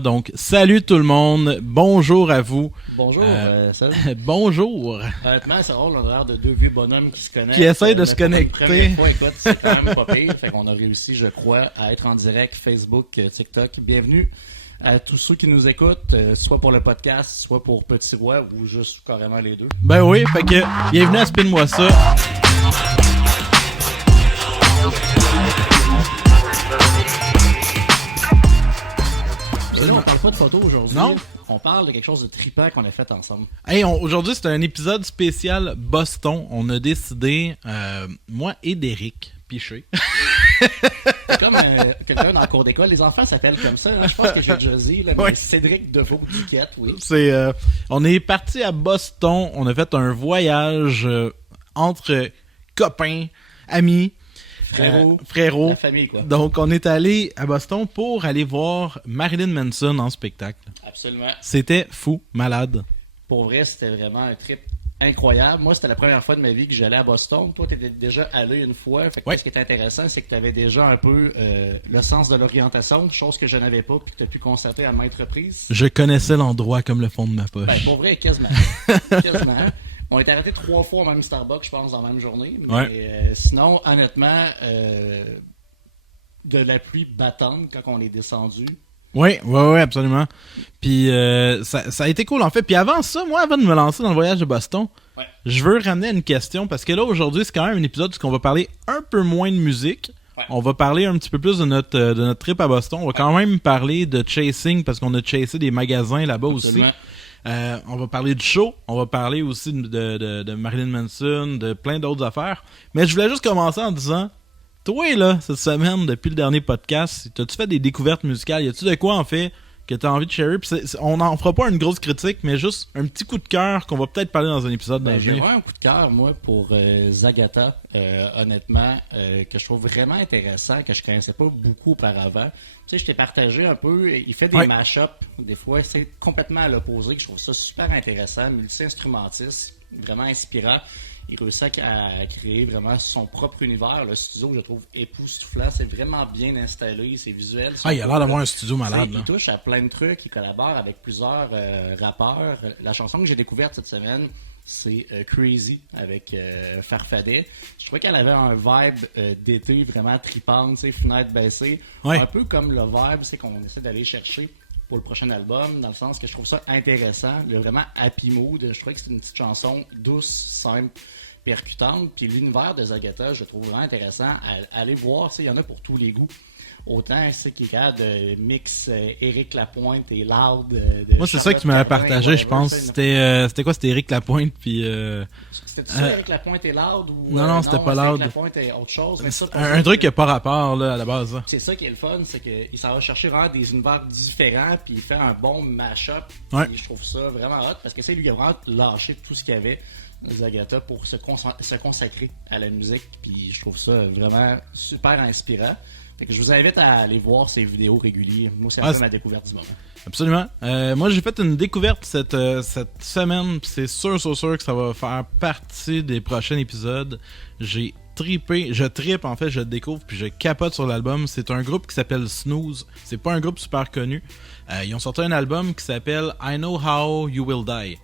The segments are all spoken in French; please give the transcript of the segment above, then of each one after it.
Donc, salut tout le monde, bonjour à vous. Bonjour, salut. Bonjour. Honnêtement, c'est drôle, on a l'air de deux vieux bonhommes qui se connectent. Qui essayent de se connecter. Première fois, écoute, c'est quand même pas pire. Fait qu'on a réussi, je crois, à être en direct Facebook, TikTok. Bienvenue à tous ceux qui nous écoutent, soit pour le podcast, soit pour Petit Roi, ou juste carrément les deux. Ben oui, fait que bienvenue à Spin-moi ça. Mais là, on parle pas de photos aujourd'hui. Non. On parle de quelque chose de trippant qu'on a fait ensemble. Hey, aujourd'hui c'est un épisode spécial Boston. On a décidé, moi et Derek Piché. C'est comme quelqu'un dans le cours d'école. Les enfants s'appellent comme ça. Hein. Je pense que j'ai déjà dit, là, mais Ouais. Cédric Deveau-Duquette, oui. On est parti à Boston. On a fait un voyage entre copains, amis, frérots. La famille, quoi. Donc on est allé à Boston pour aller voir Marilyn Manson en spectacle. Absolument. C'était fou, malade. Pour vrai, c'était vraiment un trip incroyable. Moi, c'était la première fois de ma vie que j'allais à Boston. Toi, tu étais déjà allé une fois. Fait que Ouais. ce qui est intéressant, c'est que tu avais déjà un peu le sens de l'orientation, chose que je n'avais pas puis que tu as pu constater à maintes reprises. Je connaissais l'endroit comme le fond de ma poche. Ben, pour vrai, quasiment. Quasiment. On est arrêté 3 fois au même Starbucks, je pense, dans la même journée. Mais Ouais. sinon, honnêtement, de la pluie battante quand on est descendu. Oui, absolument. Puis ça a été cool en fait. Puis avant ça, moi, avant de me lancer dans le voyage de Boston, Ouais. je veux ramener une question parce que là, aujourd'hui, c'est quand même un épisode où on va parler un peu moins de musique. Ouais. On va parler un petit peu plus de notre trip à Boston. On va quand même parler de chasing parce qu'on a chassé des magasins là-bas Absolument. aussi. On va parler du show, on va parler aussi de Marilyn Manson, de plein d'autres affaires. Mais je voulais juste commencer en disant, toi là, cette semaine, depuis le dernier podcast, t'as-tu fait des découvertes musicales? Y a-tu de quoi en fait que t'as envie de share? Puis on n'en fera pas une grosse critique, mais juste un petit coup de cœur qu'on va peut-être parler dans un épisode Ben, j'ai d'avenir. vraiment un coup de cœur, moi, pour Zagata, honnêtement, que je trouve vraiment intéressant, que je connaissais pas beaucoup auparavant. Tu sais, je t'ai partagé un peu, il fait des Ouais. mash-ups, des fois, c'est complètement à l'opposé, que je trouve ça super intéressant, multi-instrumentiste, vraiment inspirant. Il réussit à créer vraiment son propre univers. Le studio, je trouve époustouflant. C'est vraiment bien installé. C'est visuel. Ah, il a l'air d'avoir un studio Tu sais, malade là. il touche à plein de trucs. Il collabore avec plusieurs rappeurs. La chanson que j'ai découverte cette semaine, c'est Crazy avec Farfadet. Je trouvais qu'elle avait un vibe d'été vraiment tripante, tu sais, fenêtre baissée. Ouais. Un peu comme le vibe, c'est qu'on essaie d'aller chercher pour le prochain album, dans le sens que je trouve ça intéressant. Il y a vraiment happy mood. Je trouvais que c'est une petite chanson douce, simple, percutante. Puis l'univers de Zagata, je le trouve vraiment intéressant à aller voir. Tu sais, il y en a pour tous les goûts. Autant c'est qu'il y a de mix Éric Lapointe et Loud. De Moi, c'est ça Charlotte que tu m'avais Cardin, partagé, je whatever, pense. tu sais, C'était quoi? C'était Éric Lapointe, puis C'était ça, Éric Lapointe et Loud ou Non, c'était pas Loud. Éric Lapointe et autre chose. Mais ça, un truc qui a pas rapport là à la base. Là. c'est ça qui est le fun, c'est qu'il s'en va chercher vraiment des univers différents, puis il fait un bon mash-up. Ouais. Puis je trouve ça vraiment hot, parce que c'est lui qui a vraiment lâché tout ce qu'il y avait, Zagata, pour se consacrer à la musique. Puis je trouve ça vraiment super inspirant. Fait que je vous invite à aller voir ses vidéos réguliers. Moi, c'est un peu ma découverte du moment. Absolument. Moi, j'ai fait une découverte cette semaine, pis c'est sûr que ça va faire partie des prochains épisodes. J'ai trippé, je trippe en fait, je le découvre, puis je capote sur l'album. C'est un groupe qui s'appelle Snooze. C'est pas un groupe super connu. Ils ont sorti un album qui s'appelle I Know How You Will Die.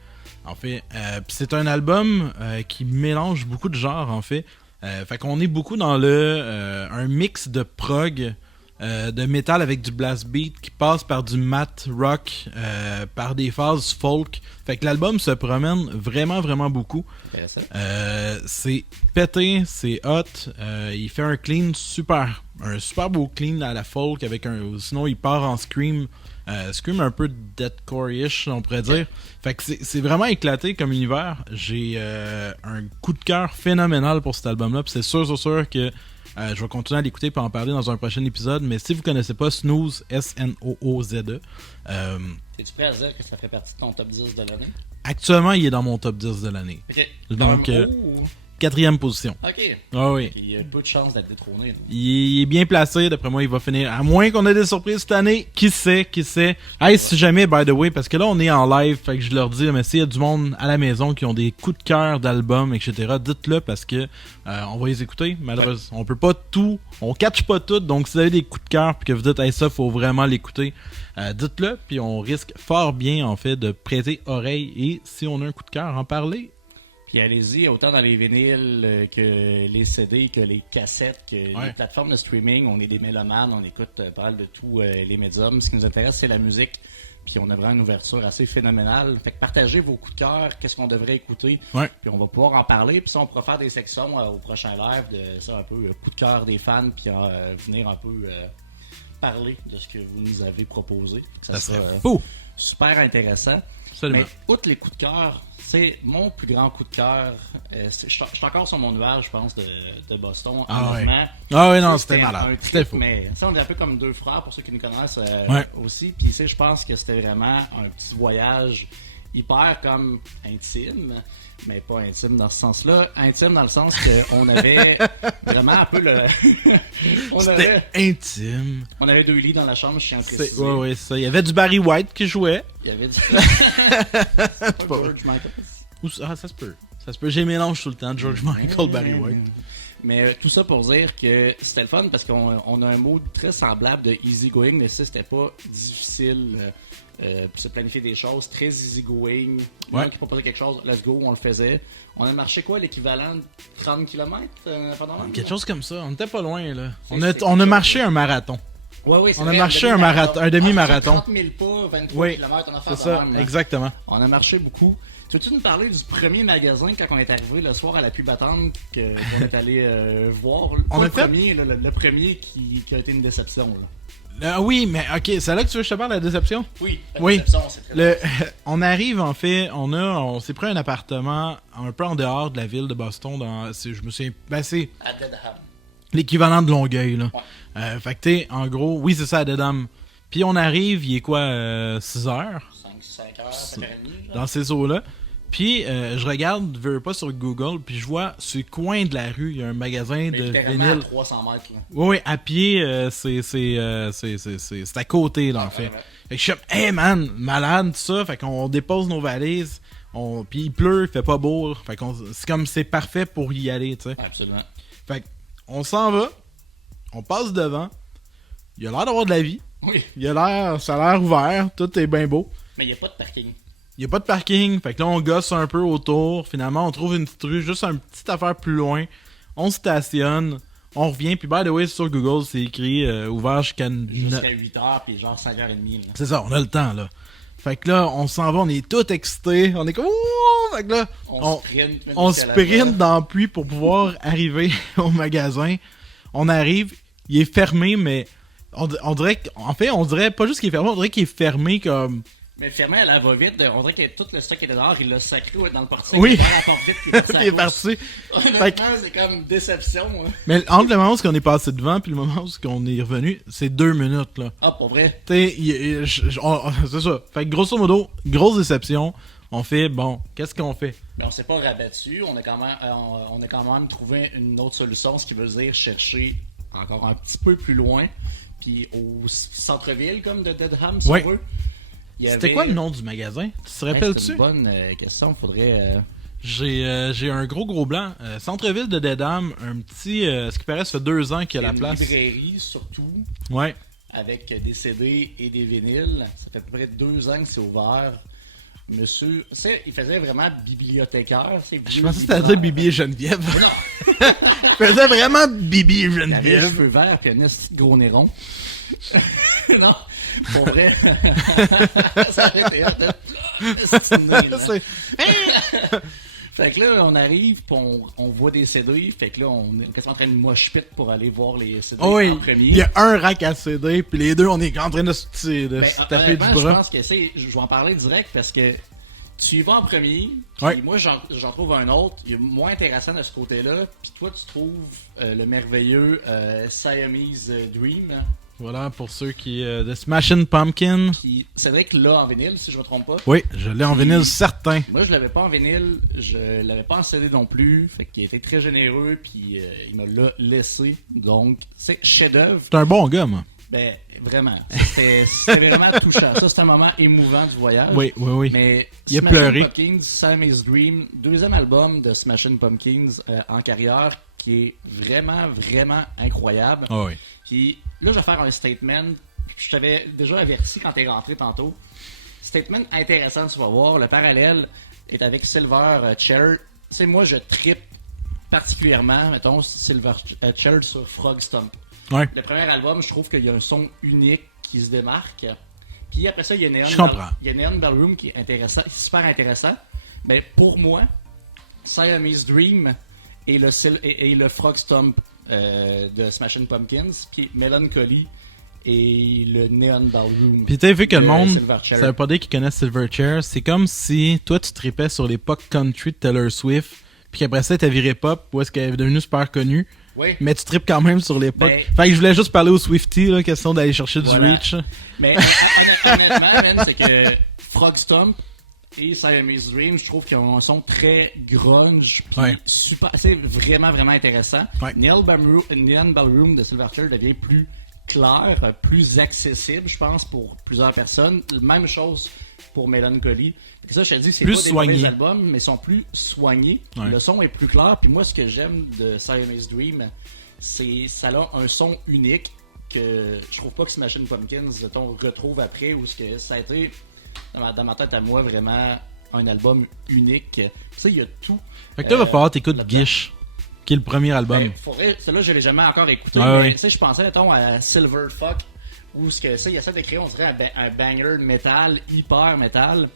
En fait, pis c'est un album qui mélange beaucoup de genres en fait. Fait qu'on est beaucoup dans un mix de prog, de métal avec du blast beat qui passe par du math rock, par des phases folk. Fait que l'album se promène vraiment beaucoup. Intéressant. C'est pété, c'est hot. Il fait un clean super beau clean à la folk avec sinon il part en scream. Scream un peu deathcore-ish, on pourrait dire. Fait que c'est vraiment éclaté comme univers. J'ai un coup de cœur phénoménal pour cet album-là. Puis c'est sûr que je vais continuer à l'écouter et en parler dans un prochain épisode. Mais si vous connaissez pas Snooze, S-N-O-O-Z-E, Es-tu prêt à dire que ça ferait partie de ton top 10 de l'année? actuellement, il est dans mon top 10 de l'année. Ok. Donc, Un mot ou- 4e position. OK. Ah oui. Il y a peu de chances d'être détrôné. Là. Il est bien placé, d'après moi, il va finir. À moins qu'on ait des surprises cette année. Qui sait. Hey, si jamais, by the way, parce que là, on est en live, fait que je leur dis, mais s'il y a du monde à la maison qui ont des coups de cœur d'albums, etc., dites-le parce que on va les écouter. Malheureusement, on peut pas tout, on catch pas tout, donc si vous avez des coups de cœur puis que vous dites, hey, ça, faut vraiment l'écouter, dites-le, puis on risque fort bien, en fait, de prêter oreille et si on a un coup de cœur, en parler. Puis allez-y, autant dans les vinyles que les CD, que les cassettes, que les plateformes de streaming. On est des mélomanes, on écoute pas mal de tous les médiums. Ce qui nous intéresse, c'est la musique. Puis on a vraiment une ouverture assez phénoménale. Fait que partagez vos coups de cœur, qu'est-ce qu'on devrait écouter. Puis on va pouvoir en parler. Puis ça, on pourra faire des sections au prochain live de ça, un peu coup de cœur des fans. Puis venir un peu parler de ce que vous nous avez proposé. Ça serait fou! Super intéressant. Absolument. Mais outre les coups de cœur, c'est mon plus grand coup de cœur. Je suis encore sur mon nuage, je pense, de Boston. Ah oui, non, c'était malade. C'était fou. Mais ça, on est un peu comme deux frères, pour ceux qui nous connaissent aussi. Puis je pense que c'était vraiment un petit voyage hyper comme intime. Mais pas intime dans ce sens-là. Intime dans le sens qu'on avait vraiment un peu le... C'était intime. On avait 2 lits dans la chambre, je tiens à préciser. Oui, ça. Il y avait du Barry White qui jouait. Il y avait du... C'est pas George Michael. Ah, ça se peut. J'ai mélange tout le temps, George Michael, Barry White. Mais tout ça pour dire que c'était le fun parce qu'on a un mot très semblable de easygoing, mais ça, c'était pas difficile pour se planifier des choses. Très easygoing. Qui proposait quelque chose, let's go, on le faisait. On a marché quoi, l'équivalent de 30 km pendant l'année? Quelque chose comme ça, on était pas loin, là. On a marché un marathon. Oui, on a marché un demi-marathon. 30 000 pas, 23 km, on a fait c'est ça, exactement. On a marché beaucoup. Tu veux-tu nous parler du premier magasin quand on est arrivé le soir à la pub battante qu'on est allé voir? Le premier qui a été une déception. Là. Oui, mais ok, c'est là que tu veux que je te parle de la déception? Oui, déception, c'est très on arrive en fait, on s'est pris un appartement un peu en dehors de la ville de Boston, je me souviens, c'est à Dedham. L'équivalent de Longueuil, là. Ouais. Fait que t'es, en gros, oui, c'est ça, à Dedham. Puis on arrive, il est quoi, 6 heures? 5 heures, 5h30. Dans ces eaux-là. Puis je regarde, veux pas sur Google, puis je vois sur le coin de la rue, il y a un magasin de vinyle. À 300 mètres. Là. Oui, à pied, c'est à côté, là, en fait. Fait que je suis comme, hey man, malade, tout ça. Fait qu'on dépose nos valises, puis il pleut, il fait pas beau. Fait qu'on, c'est comme, c'est parfait pour y aller, tu sais. Absolument. Fait qu'on s'en va, on passe devant, il a l'air d'avoir de la vie. Oui. Ça a l'air ouvert, tout est bien beau. Mais il n'y a pas de parking. Il n'y a pas de parking, fait que là on gosse un peu autour. Finalement, on trouve une petite rue, juste une petite affaire plus loin. On stationne, on revient. Puis, by the way, sur Google, c'est écrit ouvert jusqu'à 8h, puis genre 5h30. Là. C'est ça, on a le temps, là. Fait que là, on s'en va, on est tout excités. On est comme, ouh! Fait que là, on sprint dans la pluie pour pouvoir arriver au magasin. On arrive, il est fermé, mais on dirait on dirait pas juste qu'il est fermé, on dirait qu'il est fermé comme... Mais fermé à la va-vite, on dirait que tout le stock était dehors, il l'a sacré dans le portique. Oui. Il la porte vite, il est parti. Honnêtement, c'est comme déception. Hein. Mais entre le moment où on est passé devant puis le moment où on est revenu, c'est 2 minutes, là. Ah, pour vrai? C'est ça. Fait que grosso modo, grosse déception. On fait, bon, qu'est-ce qu'on fait? Mais on s'est pas rabattu, on a quand même trouvé une autre solution, ce qui veut dire chercher encore un petit peu plus loin, puis au centre-ville, comme de Dedham, si on veut. C'était quoi le nom du magasin? Tu te rappelles-tu? C'est une bonne question, faudrait... J'ai un gros blanc. Centre-ville de Dedham, un petit... ce qui paraît, ça fait 2 ans qu'il y a la place. Une librairie, surtout. Ouais. Avec des CD et des vinyles. Ça fait à peu près 2 ans que c'est ouvert. Monsieur... il faisait vraiment bibliothécaire. Je pensais que c'était à dire Bibi et Geneviève. Non! Il faisait vraiment Bibi et Geneviève. Il avait les cheveux verts et un petit gros nez rond. Non! Pour vrai. Ça a été Fait que là, on arrive, pis on voit des CD. Fait que là, on est quasiment en train de mosh pit pour aller voir les CD en premier. Il y a un rack à CD, puis les deux, on est en train de se taper du bras. Je pense que je vais en parler direct parce que tu y vas en premier, puis moi, j'en trouve un autre. Il est moins intéressant de ce côté-là. Puis toi, tu trouves le merveilleux Siamese Dream. Voilà, pour ceux qui... de Smashing Pumpkin. Puis Cédric l'a en vinyle, si je me trompe pas. Oui, je l'ai en vinyle certain. Moi, je l'avais pas en vinyle, je l'avais pas en CD non plus. Fait qu'il a été très généreux, puis il me l'a laissé. Donc, c'est chef-d'œuvre. C'est un bon gars, moi. Ben, vraiment. C'était vraiment touchant. Ça, c'était un moment émouvant du voyage. Oui. Mais Il a Smashing pleuré. Pumpkins, Siamese Dream, deuxième album de Smashing Pumpkins en carrière, qui est vraiment, vraiment incroyable. Ah oui. Puis là, je vais faire un statement. Je t'avais déjà averti quand t'es rentré tantôt. Statement intéressant, tu vas voir. Le parallèle est avec Silverchair. C'est moi, je trippe particulièrement, mettons, Silverchair sur Frog Stomp. Ouais. Le premier album, je trouve qu'il y a un son unique qui se démarque. Puis après ça, il y a Neon Ballroom qui est intéressant, super intéressant. Mais pour moi, Siamese Dream et le Frog Stomp de Smashing Pumpkins, puis Melancholy et le Neon Ballroom. Puis t'as vu que le monde, Silverchair. ça veut pas dire qu'ils connaissent Silverchair. C'est comme si toi tu tripais sur l'époque country de Taylor Swift, puis qu'après ça t'as viré pop, où est-ce qu'elle est devenue super connue. Oui. Mais tu tripes quand même sur l'époque. Mais... Fait que je voulais juste parler aux Swifties, là, question d'aller chercher du reach. Mais honnêtement, man, c'est que Frog Stomp et Siamese Dream, je trouve qu'ils ont un son très grunge, puis super, c'est vraiment, vraiment intéressant. Ouais. Neon Ballroom de Silverchair devient plus clair, plus accessible, je pense, pour plusieurs personnes. Même chose pour Melancholy. Et ça, je te dis, c'est plus pas des soigné. mauvais albums, mais ils sont plus soignés. Ouais. Le son est plus clair. Puis moi, ce que j'aime de Siamese Dream, c'est ça a un son unique que je trouve pas que Smashing Pumpkins on retrouve après, ou ce que ça a été dans ma tête à moi vraiment un album unique. Tu sais, il y a tout. Fait que toi, va falloir t'écouter Gish, qui est le premier album. Ben, celui-là, je l'ai jamais encore écouté. Ah, mais tu sais, je pensais, mettons, à Silver Fuck, où ce que ça, il essaie de créer, on dirait, un banger de métal, hyper métal.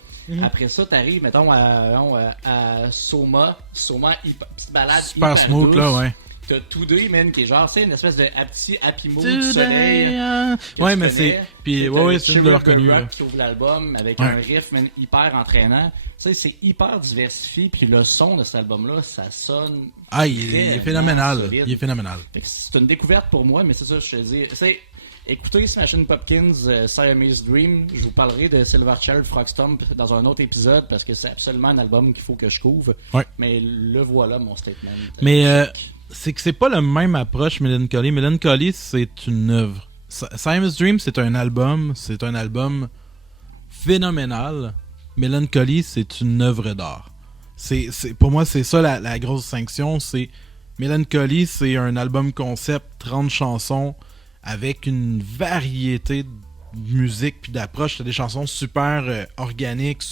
Après ça, t'arrives, mettons, à Soma, petite balade super hyper smooth, douce. là, ouais. T'as Today, man, qui est genre, c'est une espèce de petit happy mood Today, soleil. Ouais, mais c'est... Puis, ouais, c'est une de leurs connues. Qui ouvre l'album avec un riff, man, hyper entraînant. Tu sais, c'est hyper diversifié, puis le son de cet album-là, ça sonne... Ah, il est phénoménal. Solide. Il est phénoménal. Fait que c'est une découverte pour moi, mais c'est ça, je te dis. C'est... Écoutez Smashing Pumpkins, Siamese Dream. Je vous parlerai de Silverchair, Frog Stomp dans un autre épisode parce que c'est absolument un album qu'il faut que je couvre. Ouais. Mais le voilà, mon statement. Mais c'est que c'est pas la même approche Melancholy. Melancholy, c'est une œuvre. Siamese Dream, c'est un album phénoménal. Melancholy, c'est une œuvre d'art. Pour moi, c'est ça la grosse distinction. C'est Melancholy, c'est un album concept, 30 chansons, avec une variété de musique puis d'approche. T'as des chansons super organiques,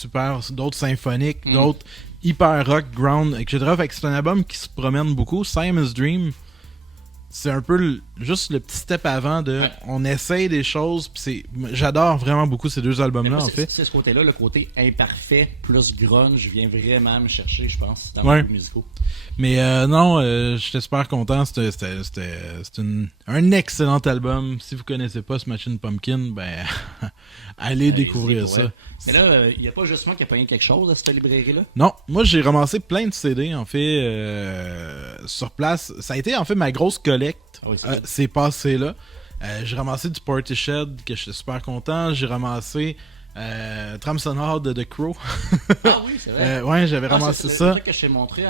d'autres symphoniques, d'autres hyper rock, ground, etc. Fait que c'est un album qui se promène beaucoup. Siamese Dream, c'est un peu juste le petit step avant de on essaye des choses, puis j'adore vraiment beaucoup ces deux albums-là, moi, en fait. C'est ce côté-là, le côté imparfait plus grunge vient vraiment me chercher, je pense, dans les musicaux. Mais non, j'étais super content. C'était un excellent album. Si vous connaissez pas Smashing Pumpkin, ben allez découvrir ça. Mais là, il n'y a pas juste moi qui a pogné quelque chose à cette librairie-là? Non, moi j'ai ramassé plein de CD en fait sur place. Ça a été en fait ma grosse collecte. C'est passé là. J'ai ramassé du Portishead que j'étais super content. J'ai ramassé Trame sonore de The Crow. Ah oui, c'est vrai. Ouais, j'avais ramassé ça. C'est le truc que je t'ai montré.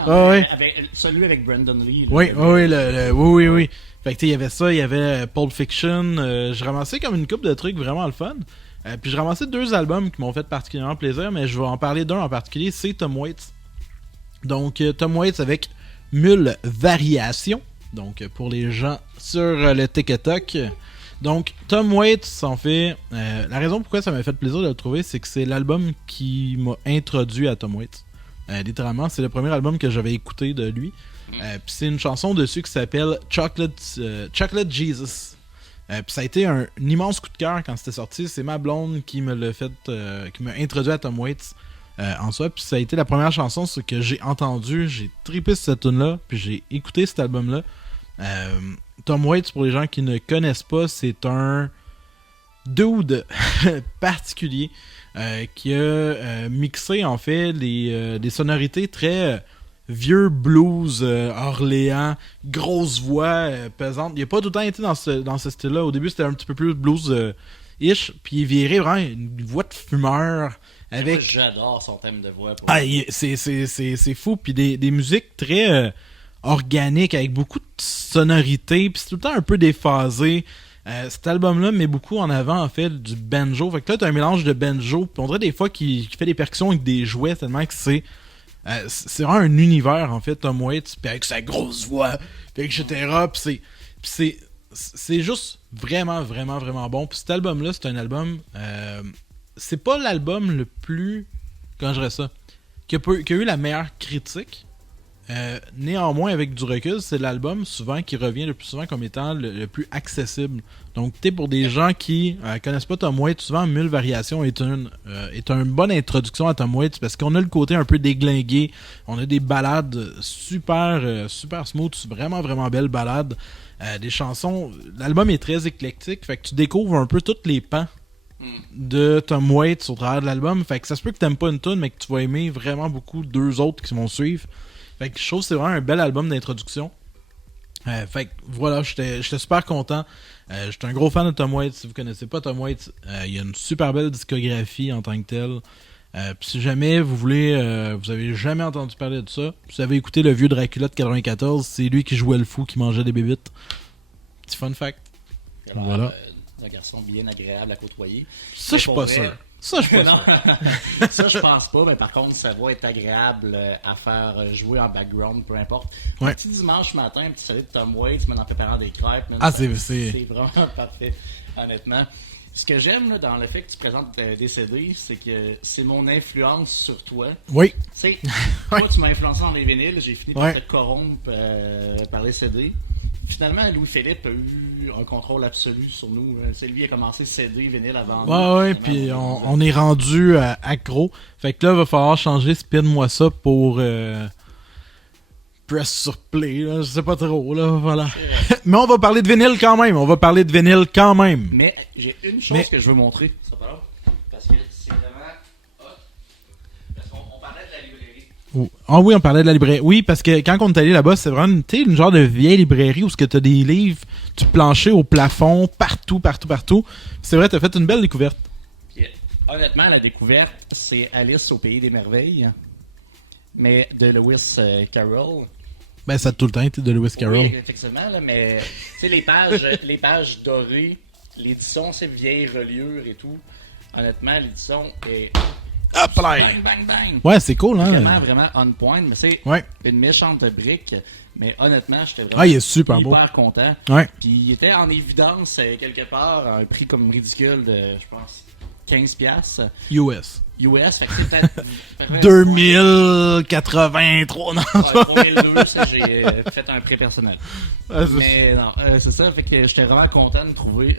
Celui avec Brandon Lee. Oui. Fait que il y avait ça, il y avait Pulp Fiction. J'ai ramassé comme une couple de trucs vraiment le fun. Puis j'ai ramassé deux albums qui m'ont fait particulièrement plaisir, mais je vais en parler d'un en particulier, c'est Tom Waits. Donc Tom Waits avec Mille Variations. Donc pour les gens sur le TikTok. Donc Tom Waits en fait, la raison pourquoi ça m'a fait plaisir de le trouver, c'est que c'est l'album qui m'a introduit à Tom Waits. Littéralement, c'est le premier album que j'avais écouté de lui. Puis c'est une chanson dessus qui s'appelle Chocolate Jesus. Puis ça a été un immense coup de cœur quand c'était sorti. C'est ma blonde qui me l'a fait, qui m'a introduit à Tom Waits en soi. Puis ça a été la première chanson que j'ai entendue. J'ai trippé sur cette tune-là. Puis j'ai écouté cet album-là. Tom Waits, pour les gens qui ne connaissent pas, c'est un dude particulier qui a mixé en fait des sonorités très vieux blues Orléans, grosse voix pesante. Il a pas tout le temps été dans ce style-là. Au début, c'était un petit peu plus blues-ish, puis il virait vraiment une voix de fumeur. Avec... Moi, j'adore son thème de voix. C'est fou. Puis des musiques très organiques, avec beaucoup de sonorités, puis c'est tout le temps un peu déphasé. Cet album-là met beaucoup en avant, en fait, du banjo. Fait que là, t'as un mélange de banjo, puis on dirait des fois qu'il fait des percussions avec des jouets, tellement que c'est vraiment un univers, en fait, Tom Waits, puis avec sa grosse voix, puis etc. Puis c'est juste vraiment, vraiment, vraiment bon. Puis cet album-là, c'est un album... c'est pas l'album le plus... Comment je dirais ça? Qui a eu la meilleure critique. Néanmoins, avec du recul, c'est l'album souvent qui revient le plus souvent comme étant le plus accessible. Donc, pour des gens qui connaissent pas Tom Waits, souvent Mille Variations est une bonne introduction à Tom Waits parce qu'on a le côté un peu déglingué, on a des ballades super smooth, vraiment vraiment belles ballades, des chansons. L'album est très éclectique, fait que tu découvres un peu tous les pans de Tom Waits au travers de l'album. Fait que ça se peut que t'aimes pas une tune, mais que tu vas aimer vraiment beaucoup deux autres qui vont suivre. Fait que je trouve que c'est vraiment un bel album d'introduction. Fait que voilà, j'étais super content. J'étais un gros fan de Tom Waits. Si vous connaissez pas Tom Waits, il a une super belle discographie en tant que telle. Puis si jamais vous voulez, vous avez jamais entendu parler de ça, vous avez écouté le vieux Dracula de 94, c'est lui qui jouait le fou qui mangeait des bébites. Petit fun fact. Alors, voilà. Un garçon bien agréable à côtoyer. Ça, je suis pas sûr. Ça, je suis pas sûr. Ça, je pense pas, mais par contre, ça va être agréable à faire jouer en background, peu importe. Ouais. Un petit dimanche matin, un petit salut de Tom Waits, en préparant des crêpes. C'est vraiment parfait, honnêtement. Ce que j'aime là, dans le fait que tu présentes des CD, c'est que c'est mon influence sur toi. Oui. Tu sais, toi, tu m'as influencé dans les vinyles, j'ai fini par Ouais. te corrompre par les CD. Finalement, Louis-Philippe a eu un contrôle absolu sur nous. C'est lui qui a commencé CD, vinyle avant nous. Ouais, puis on est rendu accro. Fait que là, il va falloir changer Spin-moi ça pour Press sur Play. Là. Je sais pas trop, là, voilà. Mais on va parler de vinyle quand même. Mais j'ai une chose que je veux montrer. Ça pas long. Parce que c'est vraiment hot. Parce qu'on parlait de la librairie. Ah oui, on parlait de la librairie. Oui, parce que quand on est allé là-bas, c'est vraiment une genre de vieille librairie où tu as des livres du plancher au plafond, partout. C'est vrai, tu as fait une belle découverte. Puis, honnêtement, la découverte, c'est Alice au Pays des Merveilles, mais de Lewis Carroll. Ben, ça a tout le temps été de Lewis Carroll. Oui, effectivement, là, mais tu sais, les pages dorées, l'édition, c'est vieille reliure et tout. Honnêtement, l'édition est... Hop là! Bang, bang, bang! Ouais, c'est cool, hein? Vraiment on point, mais c'est une méchante brique. Mais honnêtement, j'étais vraiment il est super beau. hyper content. Ouais. Puis il était en évidence quelque part à un prix comme ridicule de, je pense, 15$. US. Fait que c'était... 2083, non? 3002, ça, j'ai fait un prêt personnel. Ah, Mais non, c'est ça, fait que j'étais vraiment content de trouver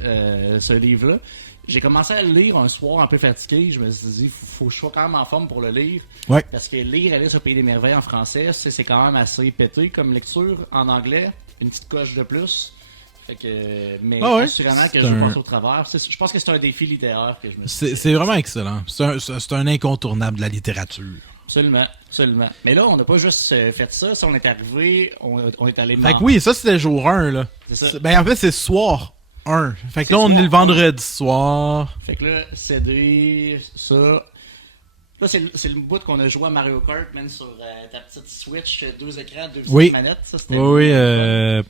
ce livre-là. J'ai commencé à le lire un soir un peu fatigué. Je me suis dit, faut que je sois quand même en forme pour le lire. Ouais. Parce que lire Alice au Pays des Merveilles en français, c'est quand même assez pété comme lecture. En anglais, une petite coche de plus. Fait que, mais assurément que je vais passer au travers. Je pense que c'est un défi littéraire que je me suis C'est vraiment excellent. C'est un incontournable de la littérature. Absolument. Mais là, on n'a pas juste fait ça. Si on est arrivé, on est allé... Fait que oui, ça c'était jour 1, là. C'est ça. Ben en fait, c'est soir 1. Fait que là, on est le vendredi soir. Fait que là, CD, ça... Là, c'est le bout qu'on a joué à Mario Kart, man, sur ta petite Switch, 2 écrans, 2 petites manettes. Ça, Oui,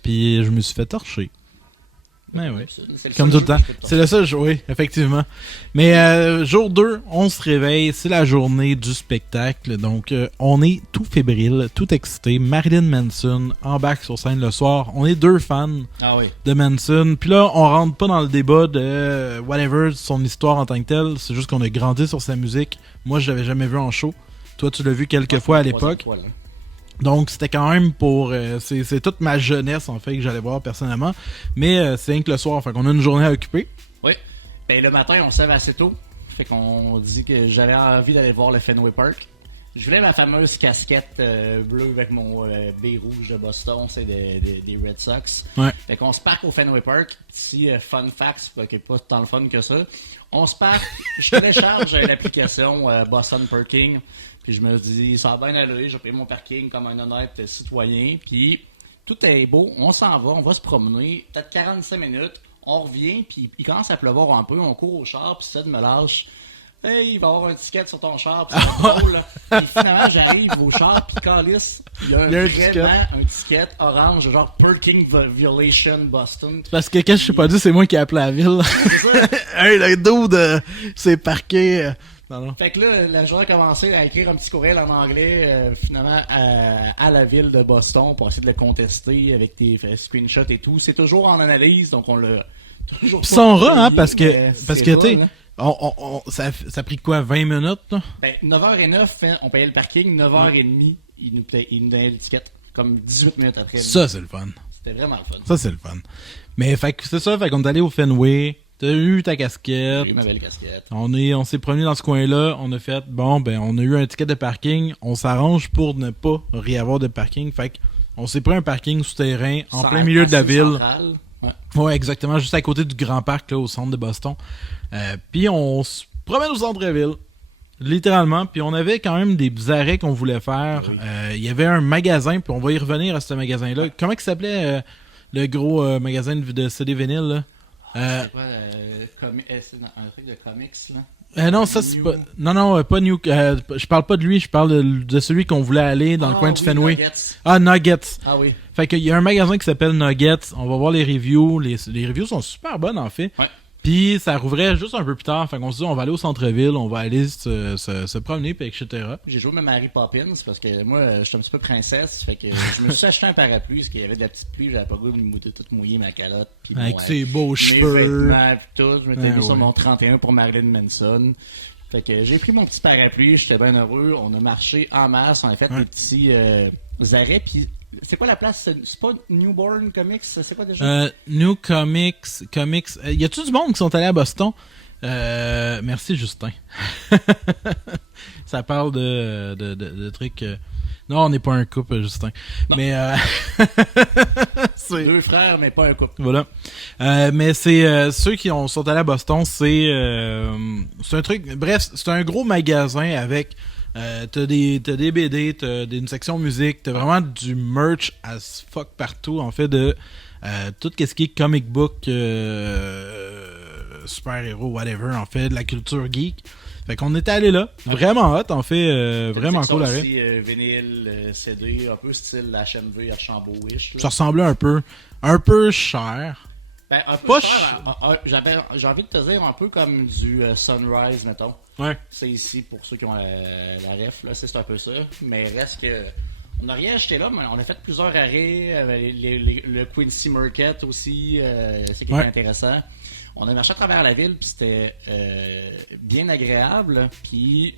puis je me suis fait torcher. Mais oui. C'est Comme tout le temps. C'est le seul jour, oui, effectivement. Mais jour 2, on se réveille, c'est la journée du spectacle. Donc, on est tout fébrile, tout excité. Marilyn Manson embarque sur scène le soir. On est 2 fans de Manson. Puis là, on rentre pas dans le débat de whatever, son histoire en tant que telle. C'est juste qu'on a grandi sur sa musique. Moi, je l'avais jamais vu en show. Toi, tu l'as vu quelques fois à l'époque. Donc, c'était quand même pour... c'est toute ma jeunesse, en fait, que j'allais voir personnellement. Mais c'est rien que le soir. Fait qu'on a une journée à occuper. Oui. Ben, le matin, on se lève assez tôt. Fait qu'on dit que j'avais envie d'aller voir le Fenway Park. Je voulais ma fameuse casquette bleue avec mon B rouge de Boston. C'est des Red Sox. Ouais. Fait qu'on se parque au Fenway Park. Petit fun fact, qui n'est pas tant le fun que ça. On se parque. Je télécharge l'application Boston Parking. Puis je me dis, ça va bien aller, j'ai pris mon parking comme un honnête citoyen. Puis tout est beau, on s'en va, on va se promener, peut-être 45 minutes, on revient, puis il commence à pleuvoir un peu, on court au char, puis Sid me lâche. Hey, il va y avoir un ticket sur ton char, pis c'est drôle, là. Puis finalement, j'arrive au char, pis calice, il y a un ticket orange, genre Parking Violation Boston. Parce que quand je suis pas dit, c'est moi qui ai appelé la ville. C'est ça. Hey, le dude, c'est parqué. Non. Fait que là, la journée a commencé à écrire un petit courriel en anglais, finalement, à la ville de Boston pour essayer de le contester avec des screenshots et tout. C'est toujours en analyse, donc on l'a toujours Pis son rat, hein, parce que tu sais, hein. ça a pris quoi, 20 minutes, là? Ben, 9h09, on payait le parking, 9h30, il nous donnait l'étiquette, comme 18 minutes après. Ça, c'est le fun. C'était vraiment le fun. Ça, c'est le fun. Mais, fait que c'est ça, fait qu'on est allé au Fenway, t'as eu ta casquette. J'ai eu ma belle casquette. On s'est promené dans ce coin-là, on a fait, bon, ben, on a eu un ticket de parking, on s'arrange pour ne pas réavoir de parking, fait qu'on s'est pris un parking souterrain, en plein milieu de la ville. Centrale. Ouais, exactement, juste à côté du Grand Parc, là, au centre de Boston. Puis on se promène au centre-ville, littéralement, puis on avait quand même des arrêts qu'on voulait faire. Il y avait un magasin, puis on va y revenir à ce magasin-là. Comment il s'appelait le gros magasin de CD vinyle, là? C'est un truc de comics, là. Non, ça c'est pas... Non, pas New... je parle pas de lui, je parle de celui qu'on voulait aller dans le coin du Fenway. Nuggets. Ah, Nuggets. Ah oui. Fait qu'il y a un magasin qui s'appelle Nuggets. On va voir les reviews. Les reviews sont super bonnes, en fait. Ouais. Puis ça rouvrait juste un peu plus tard. Fait qu'on se dit, on va aller au centre-ville, on va aller se promener, puis etc. J'ai joué même Mary Poppins parce que moi, je suis un petit peu princesse. Fait que je me suis acheté un parapluie parce qu'il y avait de la petite pluie. J'avais pas le goût de me tout mouiller ma calotte. Puis Avec ses beaux mes cheveux. vêtements pis tout. Je m'étais mis sur ouais. mon 31 pour Marilyn Manson. Fait que j'ai pris mon petit parapluie. J'étais bien heureux. On a marché en masse. On a fait des petits arrêts. Puis c'est quoi la place? C'est pas Newborn Comics? C'est quoi déjà? New Comics. Y a-tu du monde qui sont allés à Boston? Merci Justin. Ça parle de trucs... Non, on n'est pas un couple, Justin. Non. Mais c'est... Deux frères, mais pas un couple. Voilà. Mais c'est ceux qui sont allés à Boston, c'est un truc... Bref, c'est un gros magasin avec... t'as des BD, t'as une section musique, t'as vraiment du merch as fuck partout, en fait, de tout ce qui est comic book, super-héros, whatever, en fait, de la culture geek. Fait qu'on était allé là, vraiment hot, en fait, vraiment cool l'arrêt. Aussi vinyle, CD, un peu style HMV, Archambault-ish. Ça ressemblait un peu cher. Ben, un peu Pas cher. J'ai envie de te dire un peu comme du Sunrise, mettons. Ouais. C'est ici, pour ceux qui ont la ref, là, c'est un peu ça. Mais reste que... On n'a rien acheté là, mais on a fait plusieurs arrêts. Le Quincy Market aussi, c'est qui est intéressant. On a marché à travers la ville, puis c'était bien agréable. Puis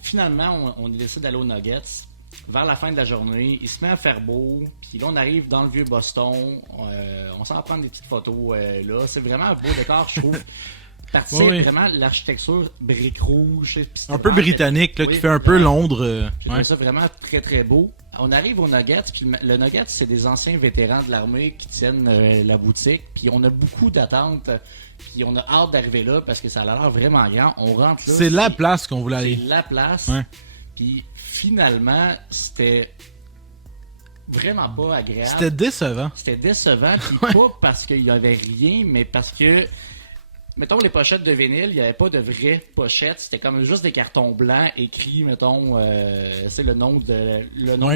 finalement, on décide d'aller aux Nuggets. Vers la fin de la journée, il se met à faire beau. Puis là, on arrive dans le vieux Boston. On s'en prend des petites photos là. C'est vraiment un beau décor, je trouve. Vraiment l'architecture brique rouge. Un peu britannique, là, qui fait un peu Londres. J'ai trouvé ça vraiment très très beau. On arrive aux Nuggets, puis le Nuggets, c'est des anciens vétérans de l'armée qui tiennent la boutique. Puis on a beaucoup d'attentes. Puis on a hâte d'arriver là parce que ça a l'air vraiment grand. On rentre là. C'est la place qu'on voulait aller. C'est la place. Ouais. Puis finalement, c'était vraiment pas agréable. C'était décevant. C'était décevant, puis pas parce qu'il y avait rien, mais parce que, mettons, les pochettes de vinyle, il n'y avait pas de vraies pochettes. C'était comme juste des cartons blancs écrits, mettons, c'est le nom du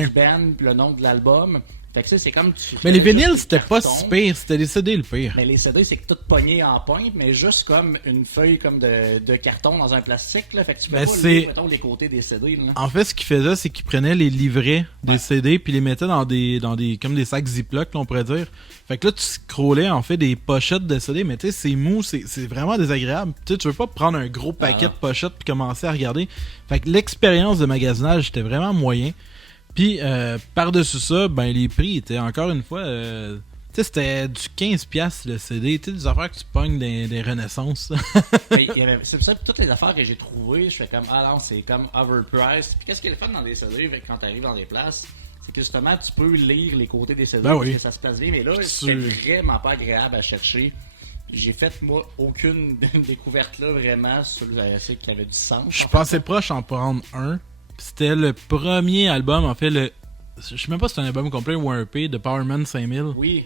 band, puis le nom de l'album. Fait que c'est comme mais les vinyles, c'était pas si pire, c'était les CD le pire. Mais les CD, c'est tout pogné en pointe, mais juste comme une feuille comme de carton dans un plastique, là. Fait que tu peux pas lire, mettons, les côtés des CD, là. En fait, ce qu'ils faisaient, c'est qu'ils prenaient les livrets des CD puis les mettaient dans des comme des sacs Ziploc, là, on pourrait dire. Fait que là, tu scrollais, en fait, des pochettes de CD, mais tu sais, c'est mou, c'est vraiment désagréable. Tu sais, tu veux pas prendre un gros paquet de pochettes puis commencer à regarder. Fait que l'expérience de magasinage était vraiment moyen. Puis, par-dessus ça, ben les prix étaient encore une fois... tu sais, c'était du 15$ le CD. Tu sais, des affaires que tu pognes des Renaissances. C'est ça, toutes les affaires que j'ai trouvées, je fais comme, ah non, c'est comme overpriced. Puis qu'est-ce qui est le fun dans des CD quand tu arrives dans des places? C'est que justement, tu peux lire les côtés des CD, parce que ça se place bien. Mais là, c'était vraiment pas agréable à chercher. J'ai fait, moi, aucune découverte là, vraiment, sur qui avait du sens. Je passais proche en prendre un. C'était le premier album, en fait, je sais même pas si c'est un album complet ou un EP de Powerman 5000. Oui.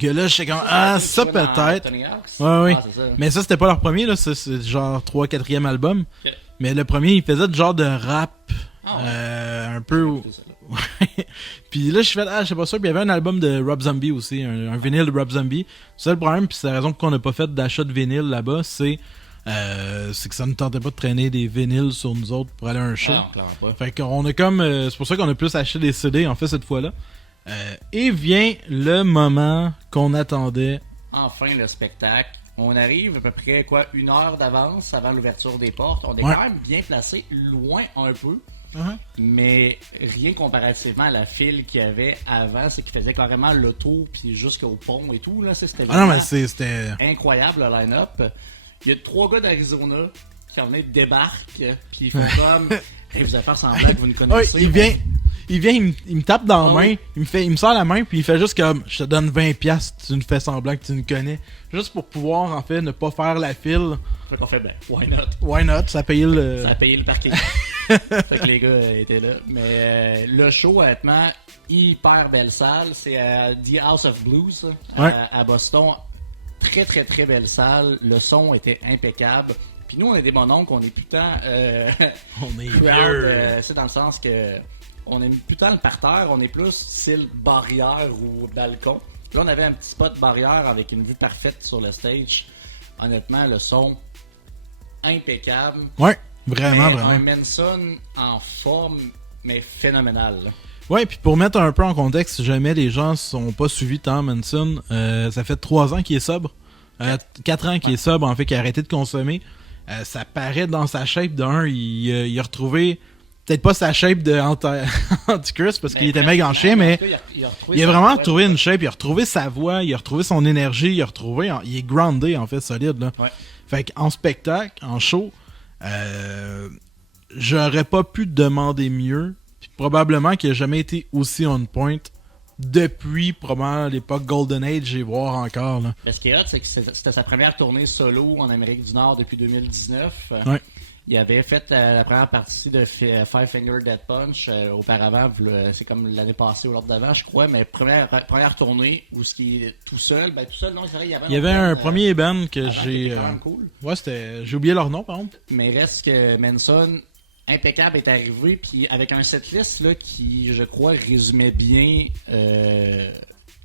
Que là, j'étais comme, ça peut-être. Ouais. C'est ça. Mais ça, c'était pas leur premier, là. Ça, c'est genre 3-4e album. Ok. Mais le premier, il faisait du genre de rap. Un peu. C'est ça, là. Ouais. Puis là, je suis fait, je sais pas sûr. Puis il y avait un album de Rob Zombie aussi, un vinyle de Rob Zombie. C'est ça le problème, puis c'est la raison pour qu'on n'a pas fait d'achat de vinyle là-bas, c'est que ça ne tentait pas de traîner des vinyles sur nous autres pour aller à un show. Non, clairement pas. Fait qu'on a comme. C'est pour ça qu'on a plus acheté des CD, en fait, cette fois-là. Et vient le moment qu'on attendait. Enfin, le spectacle. On arrive à peu près, une heure d'avance avant l'ouverture des portes. On est Ouais. quand même bien placé, loin un peu. Uh-huh. Mais rien comparativement à la file qu'il y avait avant, c'est qu'il faisait carrément le tour puis jusqu'au pont et tout. Là, c'était Ah non, vraiment mais c'était. incroyable le line-up. Il y a 3 gars d'Arizona qui en débarquent puis ils font comme hey, vous allez faire semblant que vous ne Ouais, connaissez. il vient, il me tape dans la Ah main, oui. il me sort la main, puis il fait juste comme, je te donne 20$, tu me fais semblant que tu me connais. Juste pour pouvoir, en fait, ne pas faire la file. Fait qu'on fait ben, why not? Why not? Ça a payé le. Ça a payé le parking. Fait que les gars étaient là. Mais le show, honnêtement, hyper belle salle. C'est à The House of Blues Ouais. à Boston. Très, très, très belle salle. Le son était impeccable. Puis nous, on est des mononcles, on est putain On est crowd, vieux. c'est dans le sens que on est putain le parterre, on est plus style barrière ou balcon. Là, on avait un petit spot barrière avec une vue parfaite sur le stage. Honnêtement, le son impeccable. Ouais, vraiment, Mais vraiment. un Manson en forme, mais phénoménal. Là. Ouais, puis pour mettre un peu en contexte, si jamais les gens sont pas suivis tant Manson, ça fait 3 ans qu'il est sobre. 4 ans qu'il est sobre, en fait, qu'il a arrêté de consommer. Ça paraît dans sa shape d'un, il a retrouvé, peut-être pas sa shape de Antichrist, parce qu'il était méga en chien, mais il a vraiment retrouvé une shape, il a retrouvé sa voix, il a retrouvé son énergie, il est groundé, en fait, solide, là. Ouais. Fait qu'en spectacle, en show, j'aurais pas pu demander mieux. Puis probablement qu'il a jamais été aussi on point depuis probablement l'époque Golden Age et voir encore. Là. Ce qui est hot, c'est que c'était sa première tournée solo en Amérique du Nord depuis 2019. Ouais. Il avait fait la première partie de Five Finger Death Punch auparavant, c'est comme l'année passée ou l'autre d'avant, je crois, mais première tournée où ce qui est tout seul, non, c'est vrai, Il y avait un premier band que avant, j'ai. c'était quand même cool. Ouais, c'était. J'ai oublié leur nom par exemple. Mais reste que Manson, impeccable, est arrivé, puis avec un setlist là, qui, je crois, résumait bien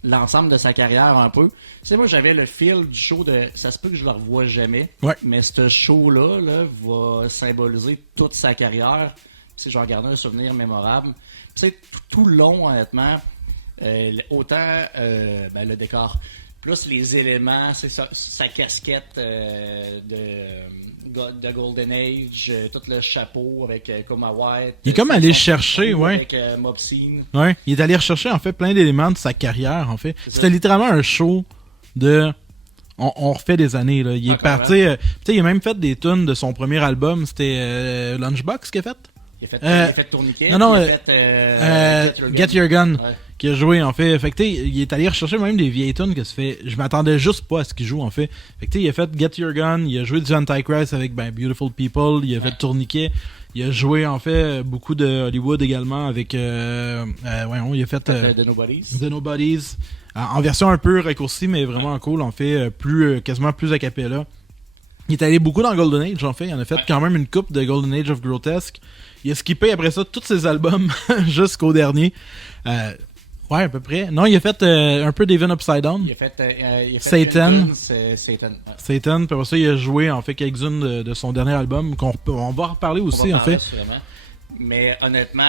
l'ensemble de sa carrière un peu. Tu sais, moi, j'avais le feel du show de « ça se peut que je le revoie jamais Ouais. », mais ce show-là là, va symboliser toute sa carrière. Si j'en gardais un souvenir mémorable. Tu sais, tout le long, honnêtement, autant le décor, plus les éléments, c'est sa casquette de Golden Age, tout le chapeau avec Coma White. Il est comme allé chercher, ouais. Avec Mobscene. Ouais. Il est allé rechercher en fait plein d'éléments de sa carrière en fait. C'est C'était ça. littéralement un show de. On refait des années là. Il est Encore, parti. Tu sais, il a même fait des tunes de son premier album. C'était Lunchbox qu'il a fait. Il a fait Tourniquet. non, il a fait Get Your Gun. Ouais. Qui a joué en fait. Fait que tu sais, il est allé rechercher même des vieilles tunes que ça fait. Je m'attendais juste pas à ce qu'il joue en fait. Fait que tu sais, il a fait Get Your Gun, il a joué du Antichrist avec Beautiful People, il a fait Tourniquet, il a joué en fait beaucoup de Hollywood également avec il a fait The Nobodies. The Nobodies en version un peu raccourcie mais vraiment cool en fait, plus quasiment plus a cappella. Il est allé beaucoup dans Golden Age en fait, il en a fait quand même une coupe de Golden Age of Grotesque. Il a skippé après ça tous ses albums jusqu'au dernier. Ouais, à peu près. Non, il a fait un peu d'Even Upside Down. Il a fait Satan. une tune, c'est Satan. Ouais. Satan, puis après ça, il a joué en fait quelques-unes de son dernier album, on va en reparler aussi On va en fait. parler, assurément. Mais honnêtement,